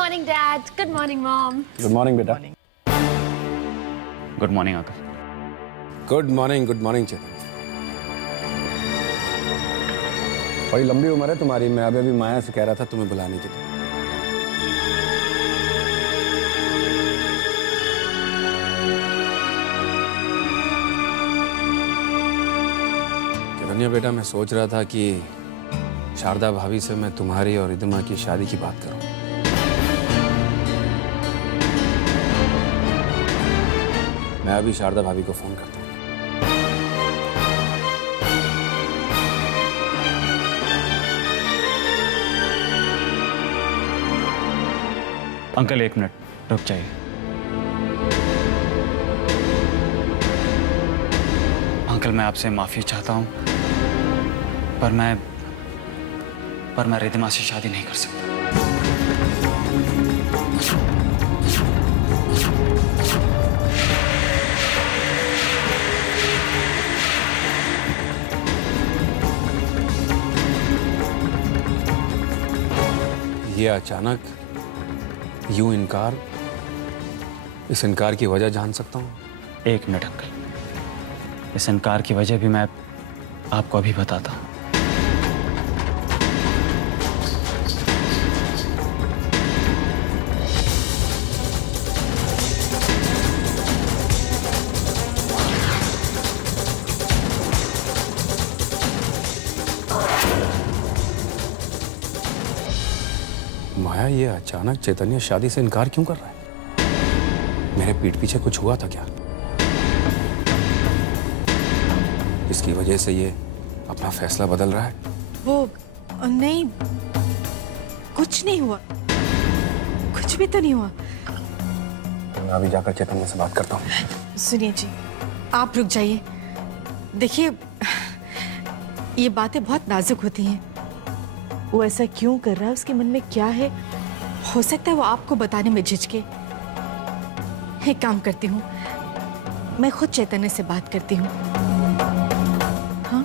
morning, Dad. Good morning, Mom. Good morning बेटा। Good morning uncle. गुड मॉर्निंग चेतन। बड़ी लंबी उम्र है तुम्हारी। मैं अभी माया से कह रहा था तुम्हें बुलाने के लिए। चैतन्य बेटा, मैं सोच रहा था कि शारदा भाभी से मैं तुम्हारी और रिद्धिमा की शादी की बात करूं। मैं अभी शारदा भाभी को फोन करता हूं। अंकल 1 मिनट रुक जाइए। अंकल मैं आपसे माफी चाहता हूं, पर मैं रिद्धिमा से शादी नहीं कर सकता। ये अचानक यूं इनकार, इस इनकार की वजह जान सकता हूं? 1 मिनट अंकल, इस इनकार की वजह भी मैं आपको अभी बताता हूं। माया, ये अचानक चैतन्य शादी से इनकार क्यों कर रहा है? मेरे पीठ पीछे कुछ हुआ था क्या, इसकी वजह से ये अपना फैसला बदल रहा है? वो नहीं, कुछ नहीं हुआ, कुछ भी तो नहीं हुआ। मैं अभी जाकर चैतन्य से बात करता हूँ। सुनिए जी, आप रुक जाइए। देखिए, ये बातें बहुत नाजुक होती हैं। वो ऐसा क्यों कर रहा है, उसके मन में क्या है, हो सकता है वो आपको बताने में झिझके। एक काम करती हूँ, मैं खुद चैतन्य से बात करती हूँ। हाँ,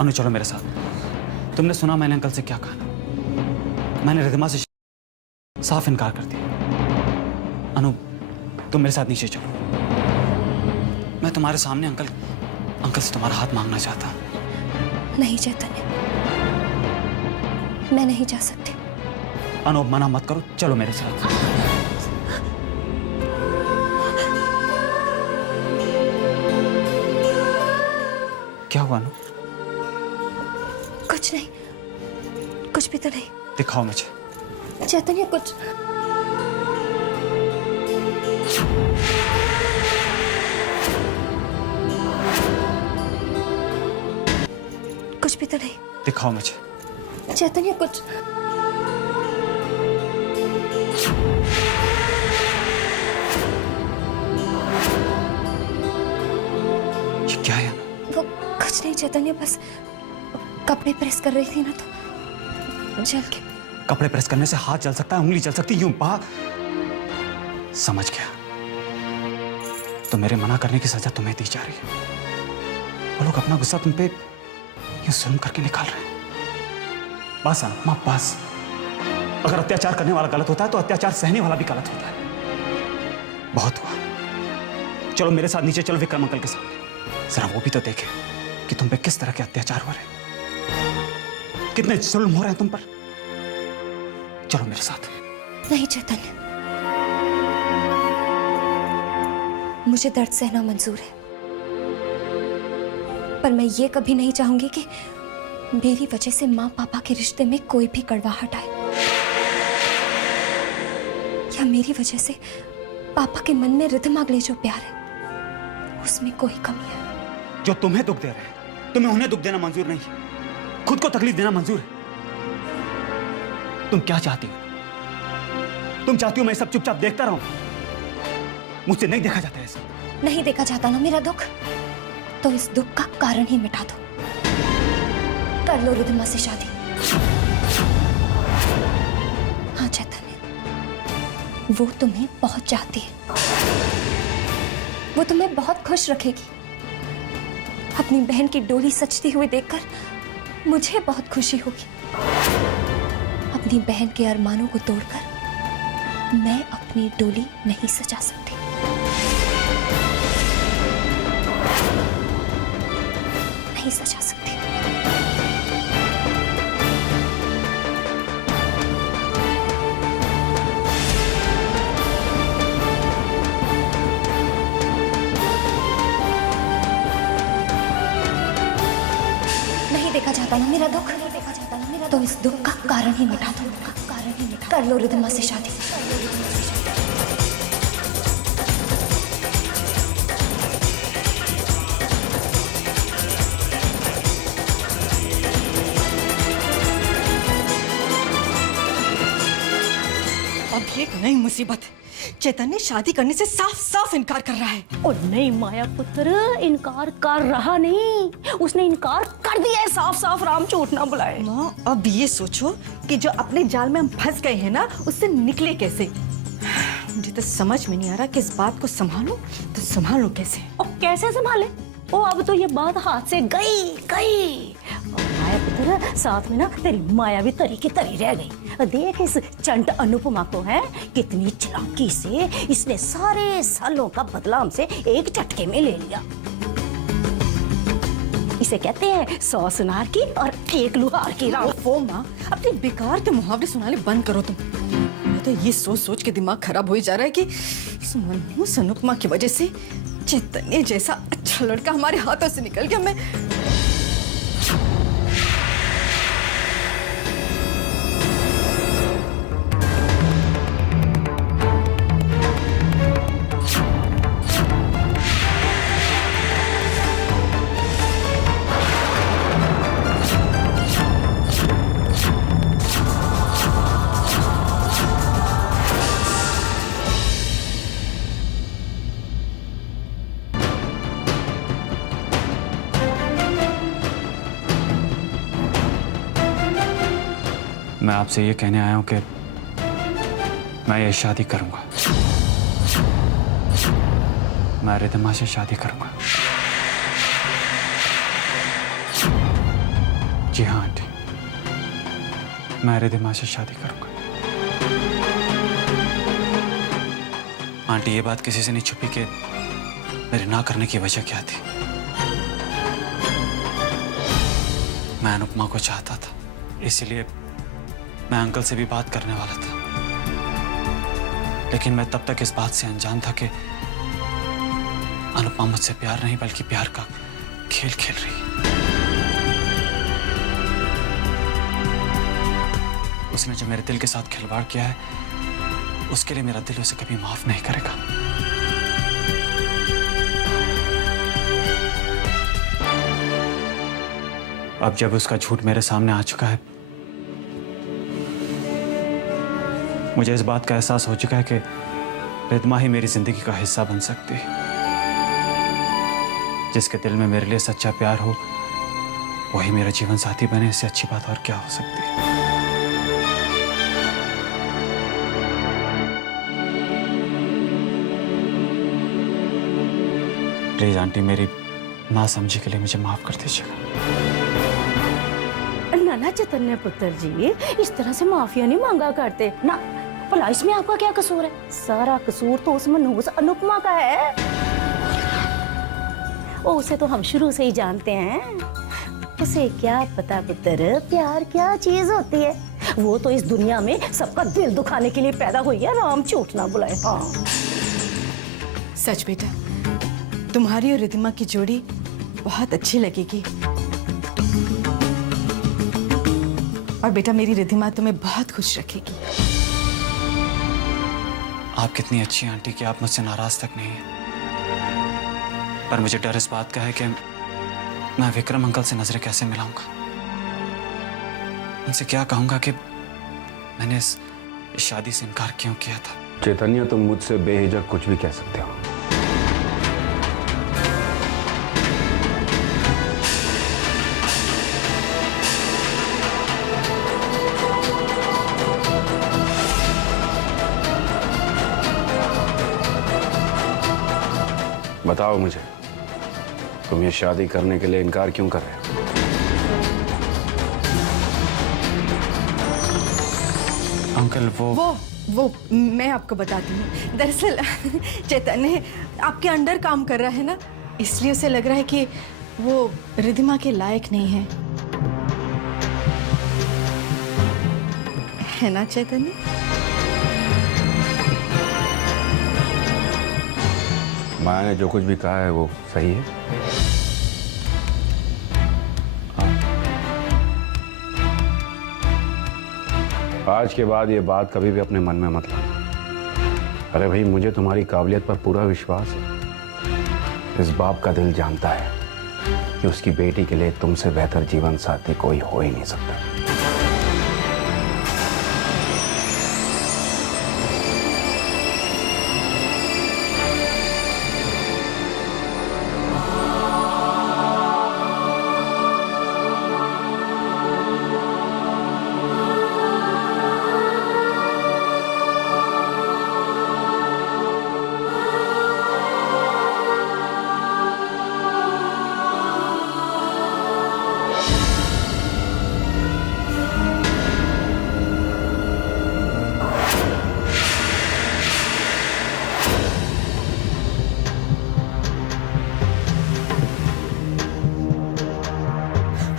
अनु चलो मेरे साथ। तुमने सुना मैंने अंकल से क्या कहा? मैंने रिद्धिमा से साफ इनकार कर दिया। अनु तुम मेरे साथ नीचे चलो। मैं तुम्हारे सामने अंकल से तुम्हारा हाथ मांगना चाहता हूँ। नहीं चैतन्य, मैं नहीं जा सकती। अनु मना मत करो, चलो मेरे साथ। क्या हुआ अनु? कुछ नहीं, कुछ भी तो नहीं। दिखाओ मुझे। चैतन्य, कुछ भी तो नहीं। दिखाओ मुझे। चैतन्य, कुछ ये क्या है? वो कुछ नहीं चैतन्य, बस कपड़े प्रेस कर रही थी ना तो जल के। कपड़े प्रेस करने से हाथ जल सकता है, उंगली जल सकती, यूं पा। समझ गया। तो मेरे मना करने की सजा तुम्हें दी जा रही है। वो लोग अपना गुस्सा तुम पे यूं जुल्म करके निकाल रहे हैं। बस अनुपमा बस। अगर अत्याचार करने वाला गलत होता है तो अत्याचार सहने वाला भी गलत होता है। बहुत हुआ। चलो मेरे साथ नीचे चलो विक्रम अंकल के सामने। जरा वो भी तो देखे कि तुम पे किस तरह के अत्याचार हो रहे हैं, कितने जुल्म हो रहे हैं तुम पर। चलो मेरे साथ। नहीं चैतन्य, मुझे दर्द सहना मंजूर है, पर मैं ये कभी नहीं चाहूंगी कि मेरी वजह से माँ पापा के रिश्ते में कोई भी कड़वाहट आए, या मेरी वजह से पापा के मन में रिद्धिमा के लिए जो प्यार है उसमें कोई कमी है। जो तुम्हें दुख दे रहे हैं, तुम्हें उन्हें दुख देना मंजूर नहीं है। खुद को तकलीफ देना मंजूर है। तुम क्या चाहती हो? तुम चाहती हो मैं सब चुपचाप देखता रहूं? मुझसे नहीं देखा जाता ऐसा। नहीं देखा जाता ना मेरा दुख, तो इस दुख का कारण ही मिटा दो। कर लो रिद्धिमा से शादी। हाँ चैतन्य, वो तुम्हें बहुत चाहती है, वो तुम्हें बहुत खुश रखेगी। अपनी बहन की डोली सजती हुई देखकर मुझे बहुत खुशी होगी। अपनी बहन के अरमानों को तोड़कर मैं अपनी डोली नहीं सजा सकती। नहीं सजा सकती। नहीं देखा जाता ना मेरा दुख, तो इस दुख का कारण ही मिटा दो। कर लो रिद्धिमा से शादी। अब ये एक नई मुसीबत। चैतन्य शादी करने से साफ साफ इनकार कर रहा है। और नहीं माया पुत्र, इनकार कर रहा नहीं, उसने इनकार कर दिया है साफ साफ। राम झूठ ना बुलाए। माँ, अब ये सोचो कि जो अपने जाल में हम फंस गए हैं ना, उससे निकले कैसे। मुझे तो समझ में नहीं आ रहा कि इस बात को संभालूं तो संभालूं कैसे। और कैसे संभाले? ओ अब तो ये बात हाथ से गई। और माया पुत्र, साथ में ना तेरी माया भी तरी की तरी रह गई। देख इस चंट अनुपमा को, है कितनी चालाकी से इसने सारे सालों का बदला हमसे एक झटके में ले लिया। इसे कहते हैं 100 सुनार की और 1 लुहार की। वो माँ, अपने बेकार के मुहावरे सुनाने बंद करो तुम। मैं तो ये सोच सोच के दिमाग खराब हो जा रहा है कि इस मनहूस अनुपमा की वजह से चैतन्य जैसा अच्छा लड़का हमारे हाथों से निकल गया। मैं मैं आपसे ये कहने आया हूं कि मैं ये शादी करूंगा। मैं रिद्धिमा से शादी करूंगा। जी हाँ आंटी, मैं रिद्धिमा से शादी करूंगा। आंटी, ये बात किसी से नहीं छुपी कि मेरे ना करने की वजह क्या थी। मैं अनुपमा को चाहता था, इसलिए मैं अंकल से भी बात करने वाला था। लेकिन मैं तब तक इस बात से अनजान था कि अनुपमा मुझसे प्यार नहीं बल्कि प्यार का खेल खेल रही है। उसने जो मेरे दिल के साथ खिलवाड़ किया है, उसके लिए मेरा दिल उसे कभी माफ नहीं करेगा। अब जब उसका झूठ मेरे सामने आ चुका है, मुझे इस बात का एहसास हो चुका है कि रिद्धिमा ही मेरी जिंदगी का हिस्सा बन सकती है। जिसके दिल में मेरे लिए सच्चा प्यार हो, वही मेरा जीवन साथी बने। इससे अच्छी बात और क्या हो सकती है। प्लीज आंटी, मेरी नासमझी के लिए मुझे माफ कर दीजिएगा। ना चैतन्य पुत्र जी, इस तरह से माफिया नहीं मांगा करते ना। भला इसमें आपका क्या कसूर है? सारा कसूर तो उस मनहूस अनुपमा का है। ओ, उसे तो हम शुरू से ही जानते हैं। उसे क्या पता पुत्र, प्यार क्या चीज होती है। वो तो इस दुनिया में सबका दिल दुखाने के लिए पैदा हुई है। राम झूठ ना बुलाए। हाँ सच बेटा, तुम्हारी और रिद्धिमा की जोड़ी बहुत अच्छी लगेगी। और बेटा, मेरी रिद्धिमा तुम्हें बहुत खुश रखेगी। आप कितनी अच्छी आंटी कि आप मुझसे नाराज तक नहीं हैं। पर मुझे डर इस बात का है कि मैं विक्रम अंकल से नजरें कैसे मिलाऊंगा। उनसे क्या कहूंगा कि मैंने इस शादी से इनकार क्यों किया था? चैतन्य, तुम मुझसे बेहिजक कुछ भी कह सकते हो। बताओ मुझे, तुम ये शादी करने के लिए इनकार क्यों कर रहे हो? अंकल वो मैं आपको बताती हूँ। दरअसल चैतन्य आपके अंडर काम कर रहा है ना, इसलिए उसे लग रहा है कि वो रिधिमा के लायक नहीं है ना चैतन्य? माया ने जो कुछ भी कहा है वो सही है। आज के बाद ये बात कभी भी अपने मन में मत लाना। अरे भाई, मुझे तुम्हारी काबिलियत पर पूरा विश्वास है। इस बाप का दिल जानता है कि उसकी बेटी के लिए तुमसे बेहतर जीवन साथी कोई हो ही नहीं सकता।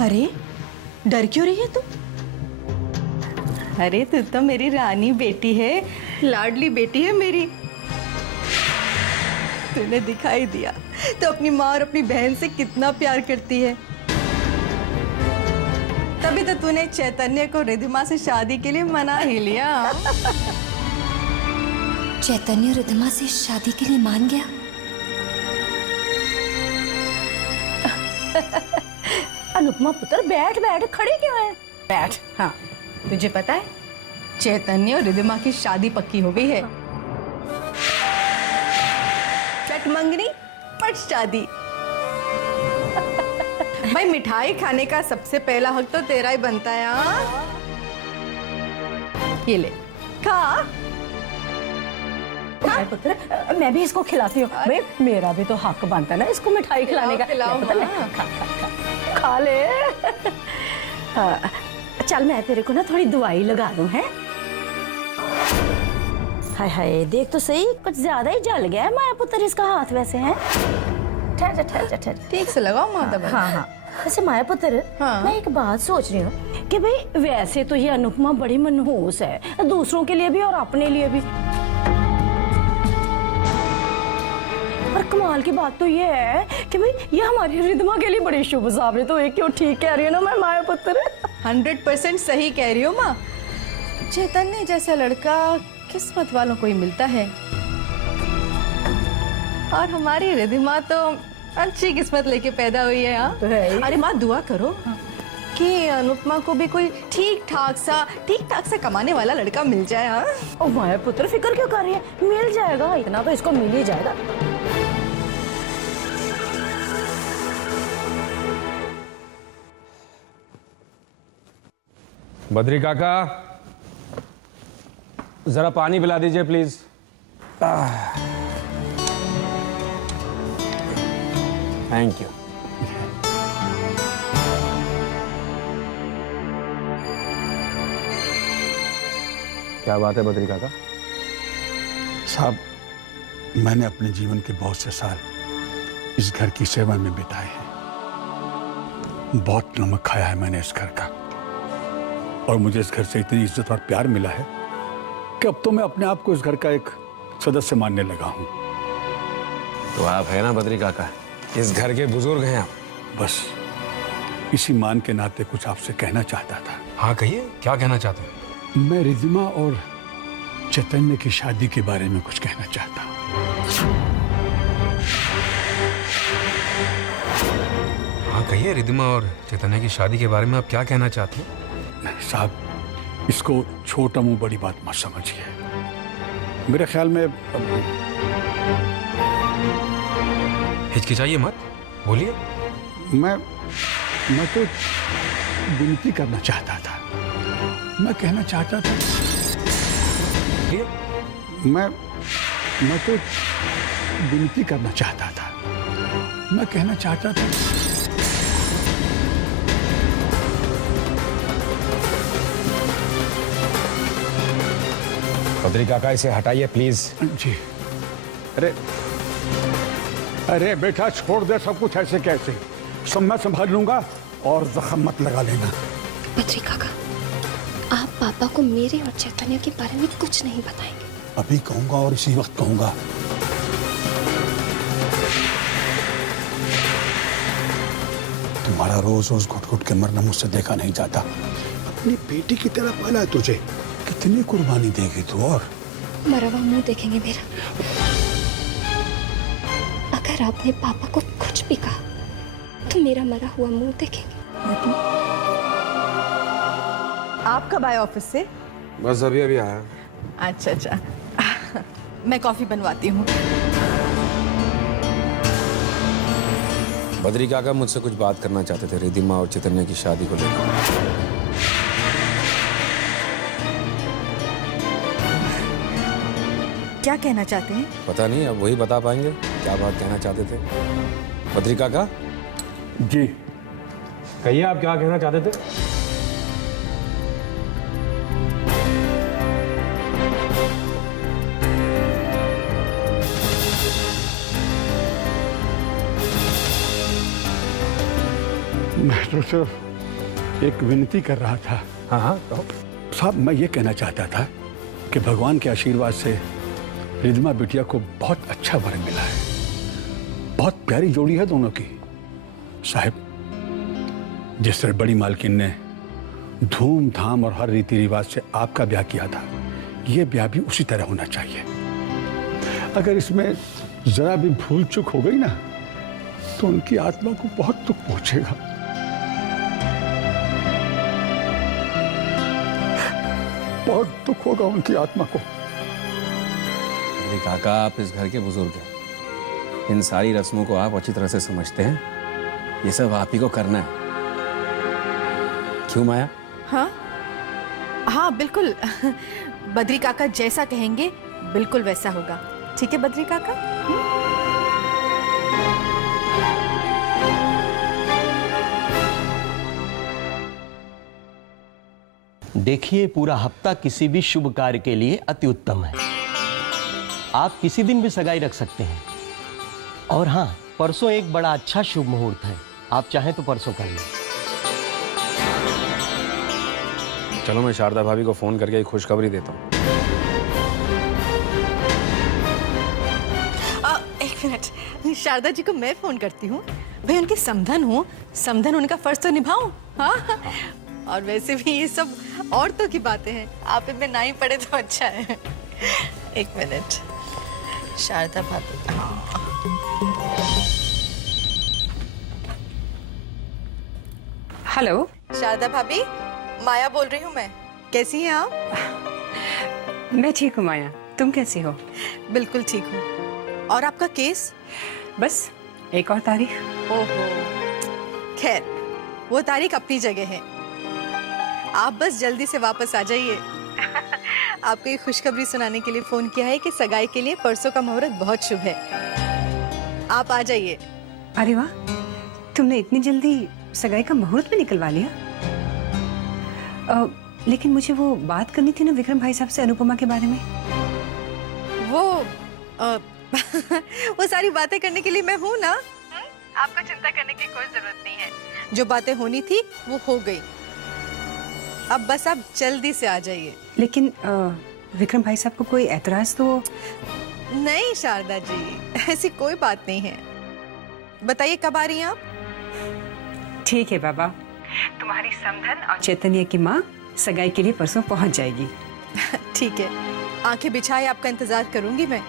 अरे डर क्यों रही है तू? अरे तू तो मेरी रानी बेटी है, लाडली बेटी है मेरी। तूने दिखाई दिया तो अपनी माँ और अपनी बहन से कितना प्यार करती है। तभी तो तूने चैतन्य को रिधिमा से शादी के लिए मना ही लिया। चैतन्य रिधिमा से शादी के लिए मान गया? अनुपमा पुत्र, बैठ बैठ, खड़े क्यों है? बैठ। हाँ, तुझे पता है चैतन्य और रिधिमा की शादी पक्की हो गई है। चट मंगनी पट शादी। भाई, मिठाई खाने का सबसे पहला हक तो तेरा ही बनता है। हाँ, ये ले खा। पुत्र, मैं भी इसको खिलाती हूँ। भाई, मेरा भी तो हक बनता है ना इसको मिठाई खिलाने का। पता नहीं, खा ले। चल, मैं तेरे को ना थोड़ी दवाई लगा दूं, है? हाय हाय, देख तो सही, कुछ ज्यादा ही जल गया है माया पुत्र इसका हाथ वैसे है। ठहर ठहर, ठीक से लगाओ माता बहन। हाँ हाँ। वैसे माया पुत्र, हाँ। मैं एक बात सोच रही हूँ कि भाई वैसे तो ये अनुपमा बड़ी मनहूस है, दूसरों के लिए भी और अपने लिए भी। पर कमाल की बात तो ये है कि भाई ये हमारी रिधिमा के लिए बड़ी शुभ साबित हुई। क्यों ठीक कह रही है ना मैं माया पुत्र? 100% सही कह रही हो माँ। चैतन्य जैसा लड़का किस्मत वालों को ही मिलता है, और हमारी रिधिमा तो अच्छी किस्मत लेके पैदा हुई है। हाँ, तो है ही। अरे माँ, दुआ करो कि अनुपमा को भी कोई ठीक ठाक सा कमाने वाला लड़का मिल जाए। हाँ, ओ माया पुत्र, फिक्र क्यों कर रही है? मिल जाएगा, इतना तो इसको मिल ही जाएगा। बद्री काका, जरा पानी पिला दीजिए प्लीज। Thank you. क्या बात है बद्री काका? साहब, मैंने अपने जीवन के बहुत से साल इस घर की सेवा में बिताए हैं। बहुत नमक खाया है मैंने इस घर का, और मुझे इस घर से इतनी इज्जत और प्यार मिला है कि अब तो मैं अपने आप को इस घर का एक सदस्य मानने लगा हूं। तो आप है ना बद्री काका, इस घर के बुजुर्ग हैं आप। बस इसी मान के नाते कुछ आपसे कहना चाहता था। हाँ कहिए, क्या कहना चाहते हैं? मैं रिधिमा और चैतन्य की शादी के बारे में कुछ कहना चाहता हूँ। हाँ कहिए, रिधिमा और चैतन्य की शादी के बारे में आप क्या कहना चाहते हैं? नहीं साहब, इसको छोटा मुंह बड़ी बात मत समझिए। मेरे ख्याल में हिचकिचाइए मत, बोलिए। मैं तो विनती करना चाहता था, मैं कहना चाहता था, मैं तो विनती करना चाहता था, मैं कहना चाहता था। बद्री काका इसे हटाइए प्लीज। जी अरे बेटा छोड़ दे सब कुछ, ऐसे कैसे, सब मैं संभाल लूंगा और जख्म मत लगा लेना। बद्री काका, आप पापा को मेरे और चैतन्य के बारे में कुछ नहीं बताएंगे? अभी कहूंगा और इसी वक्त कहूंगा। तुम्हारा रोज रोज घुट घुट के मरना मुझसे देखा नहीं जाता। अपनी बेटी की तरह पाला है तुझे, कितनी कुर्बानी देगी तू। और मरा हुआ मुंह देखेंगे मेरा? अगर आपने पापा को कुछ भी कहा तो मेरा मरा हुआ मुंह देखेंगे। आप कब आए ऑफिस से? बस अभी अभी आया। अच्छा मैं कॉफी बनवाती हूँ। बद्री काका मुझसे कुछ बात करना चाहते थे रिद्धिमा और चैतन्य की शादी को लेकर। क्या कहना चाहते हैं? पता नहीं, अब वही बता पाएंगे क्या बात कहना चाहते थे। बद्री काका जी कहिए, आप क्या कहना चाहते थे? मैं तो सिर्फ एक विनती कर रहा था। हाँ कहो। साहब मैं ये कहना चाहता था कि भगवान के आशीर्वाद से रिद्धिमा बिटिया को बहुत अच्छा वर मिला है, बहुत प्यारी जोड़ी है दोनों की। साहब जिस तरह बड़ी मालकिन ने धूमधाम और हर रीति रिवाज से आपका ब्याह किया था, ये ब्याह भी उसी तरह होना चाहिए। अगर इसमें जरा भी भूल चूक हो गई ना तो उनकी आत्मा को बहुत दुख पहुंचेगा। बहुत दुख होगा उनकी आत्मा को। बद्री काका आप इस घर के बुजुर्ग हैं, इन सारी रस्मों को आप अच्छी तरह से समझते हैं। ये सब आप ही को करना है, क्यों माया? हाँ बिल्कुल। बद्री काका जैसा कहेंगे बिल्कुल वैसा होगा। ठीक है बद्री काका? देखिए, पूरा हफ्ता किसी भी शुभ कार्य के लिए अति उत्तम है। आप किसी दिन भी सगाई रख सकते हैं। और हाँ, परसों एक बड़ा अच्छा शुभ मुहूर्त है, आप चाहें तो परसों कर लें। चलो मैं शारदा भाभी को फोन करके एक खुशखबरी देता हूँ। एक मिनट, शारदा जी को मैं फोन करती हूँ। भाई उनके समधन हूँ, समधन होने का फर्ज तो निभाऊं। हाँ और वैसे भी ये सब औरतों की बातें हैं, आप इनमें ना ही पड़े तो अच्छा है। एक मिनट, शारदा भाभी। हेलो शारदा भाभी, माया बोल रही हूँ मैं। कैसी हैं आप? मैं ठीक हूँ माया, तुम कैसी हो? बिल्कुल ठीक हूँ। और आपका केस? बस एक और तारीख। ओहो, खैर वो तारीख अपनी जगह है, आप बस जल्दी से वापस आ जाइए। आपको ये खुशखबरी सुनाने के लिए फोन किया है कि सगाई के लिए परसों का मुहूर्त बहुत शुभ है, आप आ जाइए। अरे वाह, तुमने इतनी जल्दी सगाई का मुहूर्त भी निकलवा लिया। लेकिन मुझे वो बात करनी थी ना विक्रम भाई साहब से अनुपमा के बारे में। वो सारी बातें करने के लिए मैं हूँ ना। आपको चिंता करने की कोई जरूरत नहीं है, जो बातें होनी थी वो हो गई। अब बस आप जल्दी से आ जाइए। लेकिन विक्रम भाई साहब को कोई ऐतराज तो? नहीं शारदा जी, ऐसी कोई बात नहीं है। बताइए कब आ रही हैं आप? ठीक है बाबा, तुम्हारी समधन और चैतन्य की माँ सगाई के लिए परसों पहुंच जाएगी। ठीक है, आंखें बिछाए आपका इंतजार करूंगी मैं।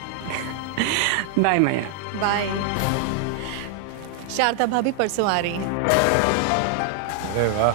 बाय माया। बाय। शारदा भाभी परसों आ रही हैं। अरे वाह,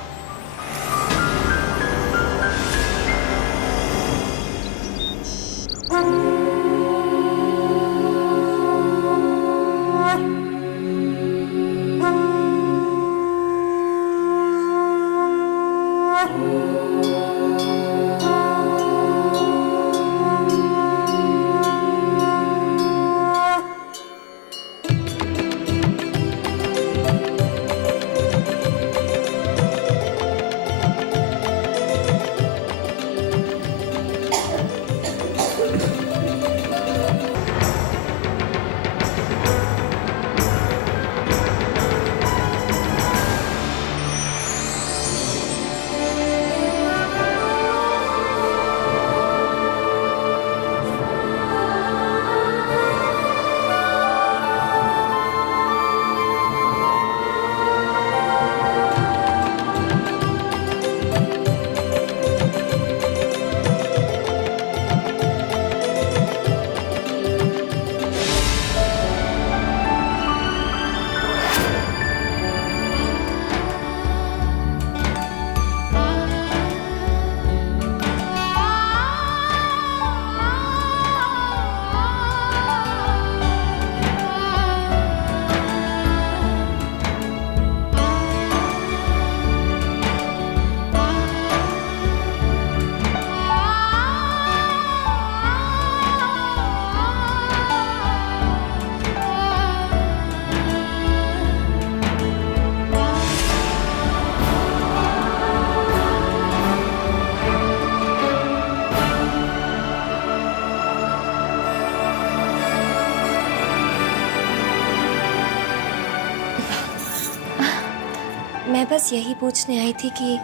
मैं बस यही पूछने आई थी कि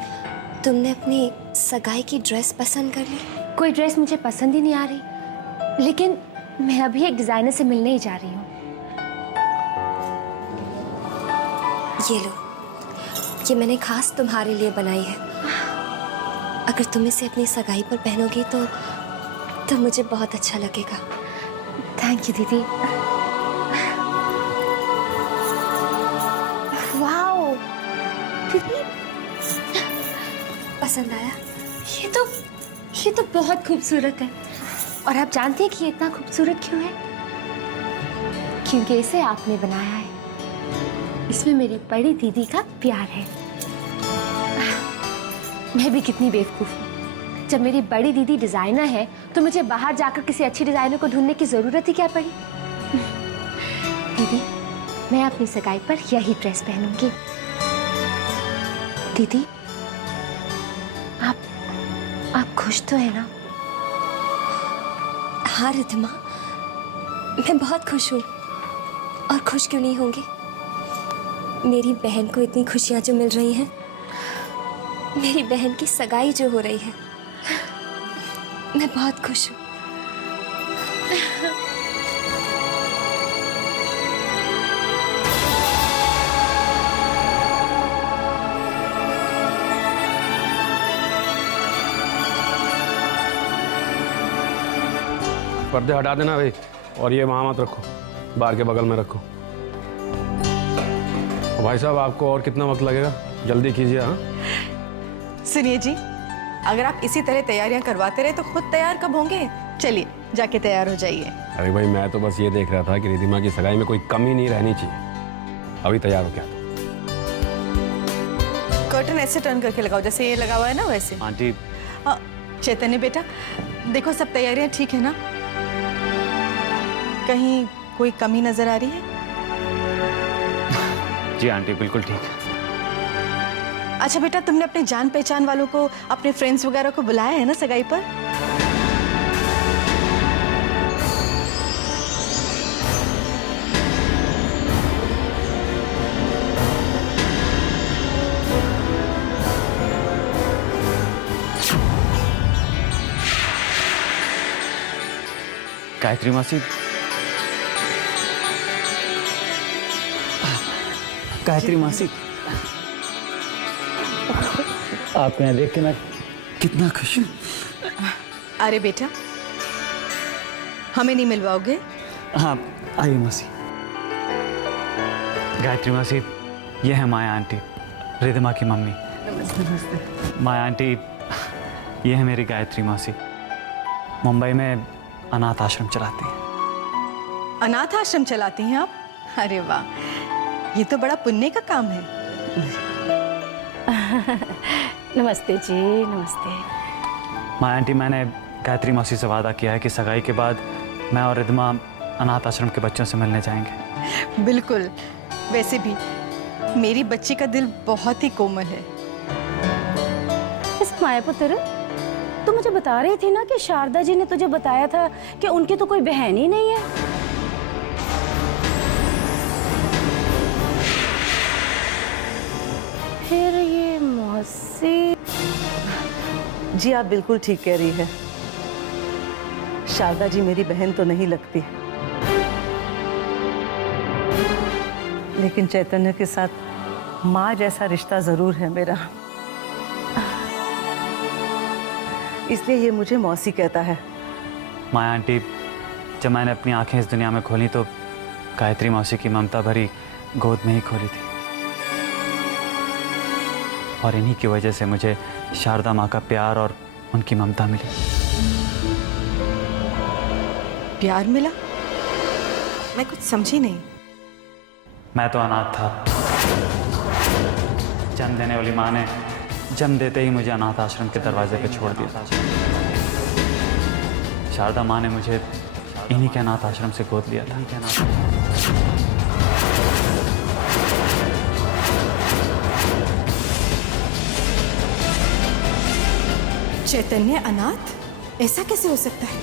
तुमने अपनी सगाई की ड्रेस पसंद कर ली? कोई ड्रेस मुझे पसंद ही नहीं आ रही, लेकिन मैं अभी एक डिजाइनर से मिलने ही जा रही हूँ। ये लो, ये मैंने खास तुम्हारे लिए बनाई है। अगर तुम इसे अपनी सगाई पर पहनोगी तो मुझे बहुत अच्छा लगेगा। थैंक यू दीदी। वाओ दीदी, पसंद आया? ये तो बहुत खूबसूरत है। और आप जानते हैं कि ये इतना खूबसूरत क्यों है? क्योंकि इसे आपने बनाया है। इसमें मेरी बड़ी दीदी का प्यार है। मैं भी कितनी बेवकूफ हूँ, जब मेरी बड़ी दीदी डिजाइनर है तो मुझे बाहर जाकर किसी अच्छी डिजाइनर को ढूंढने की जरूरत ही क्या पड़ी। दीदी, मैं अपनी सगाई पर यही ड्रेस पहनूंगी। दीदी, आप खुश तो है ना? हाँ रिद्धिमा, मैं बहुत खुश हूँ। और खुश क्यों नहीं होंगी? मेरी बहन को इतनी खुशियाँ जो मिल रही हैं, मेरी बहन की सगाई जो हो रही है, मैं बहुत खुश हूँ। पर्दे हटा देना भाई, और ये वहाँ मत रखो, बार के बगल में रखो। भाई साहब, आपको और कितना वक्त लगेगा? जल्दी कीजिए। हाँ सुनिए जी, अगर आप इसी तरह तैयारियां करवाते रहे तो खुद तैयार कब होंगे? चलिए जाके तैयार हो जाइए। अरे भाई, मैं तो बस ये देख रहा था कि रिद्धिमा की सगाई में कोई कमी नहीं रहनी चाहिए। अभी तैयार हो क्या? कर्टन ऐसे टर्न करके लगाओ जैसे ये लगा हुआ है ना, वैसे। आंटी। चैतन्य बेटा, देखो सब तैयारियां ठीक है ना? कहीं कोई कमी नजर आ रही है? जी आंटी, बिल्कुल ठीक है। अच्छा बेटा, तुमने अपने जान पहचान वालों को, अपने फ्रेंड्स वगैरह को बुलाया है ना सगाई पर? गायत्री मासी, गायत्री मासी, आपको यहाँ देख के मैं कितना खुश हूँ। अरे बेटा, हमें नहीं मिलवाओगे? हाँ, आइए मासी। गायत्री मासी, ये है माया आंटी, रिद्धिमा की मम्मी। नमस्ते। माया आंटी, ये है मेरी गायत्री मासी, मुंबई में अनाथ आश्रम चलाती हैं। अनाथ आश्रम चलाती हैं आप? अरे वाह, ये तो बड़ा पुण्य का काम है। नमस्ते जी, नमस्ते। माया आंटी, मैंने गायत्री मासी से वादा किया है कि सगाई के बाद मैं और रिद्धिमा अनाथ आश्रम के बच्चों से मिलने जाएंगे। बिल्कुल। वैसे भी मेरी बच्ची का दिल बहुत ही कोमल है। इस माया पुत्र, तू मुझे बता रही थी ना कि शारदा जी ने तुझे बताया था कि उनकी तो कोई बहन ही नहीं है। फिर ये मौसी? जी आप बिल्कुल ठीक कह रही है। शारदा जी मेरी बहन तो नहीं लगती, लेकिन चैतन्य के साथ माँ जैसा रिश्ता जरूर है मेरा, इसलिए ये मुझे मौसी कहता है। माया आंटी, जब मैंने अपनी आंखें इस दुनिया में खोली तो गायत्री मौसी की ममता भरी गोद में ही खोली थी, और इन्हीं की वजह से मुझे शारदा माँ का प्यार और उनकी ममता मिली। प्यार मिला? मैं कुछ समझी नहीं। मैं तो अनाथ था। जन्म देने वाली माँ ने जन्म देते ही मुझे अनाथ आश्रम के दरवाजे पे छोड़ दिया। शारदा माँ ने मुझे इन्हीं के अनाथ आश्रम से गोद लिया था। चैतन्य अनाथ? ऐसा कैसे हो सकता है?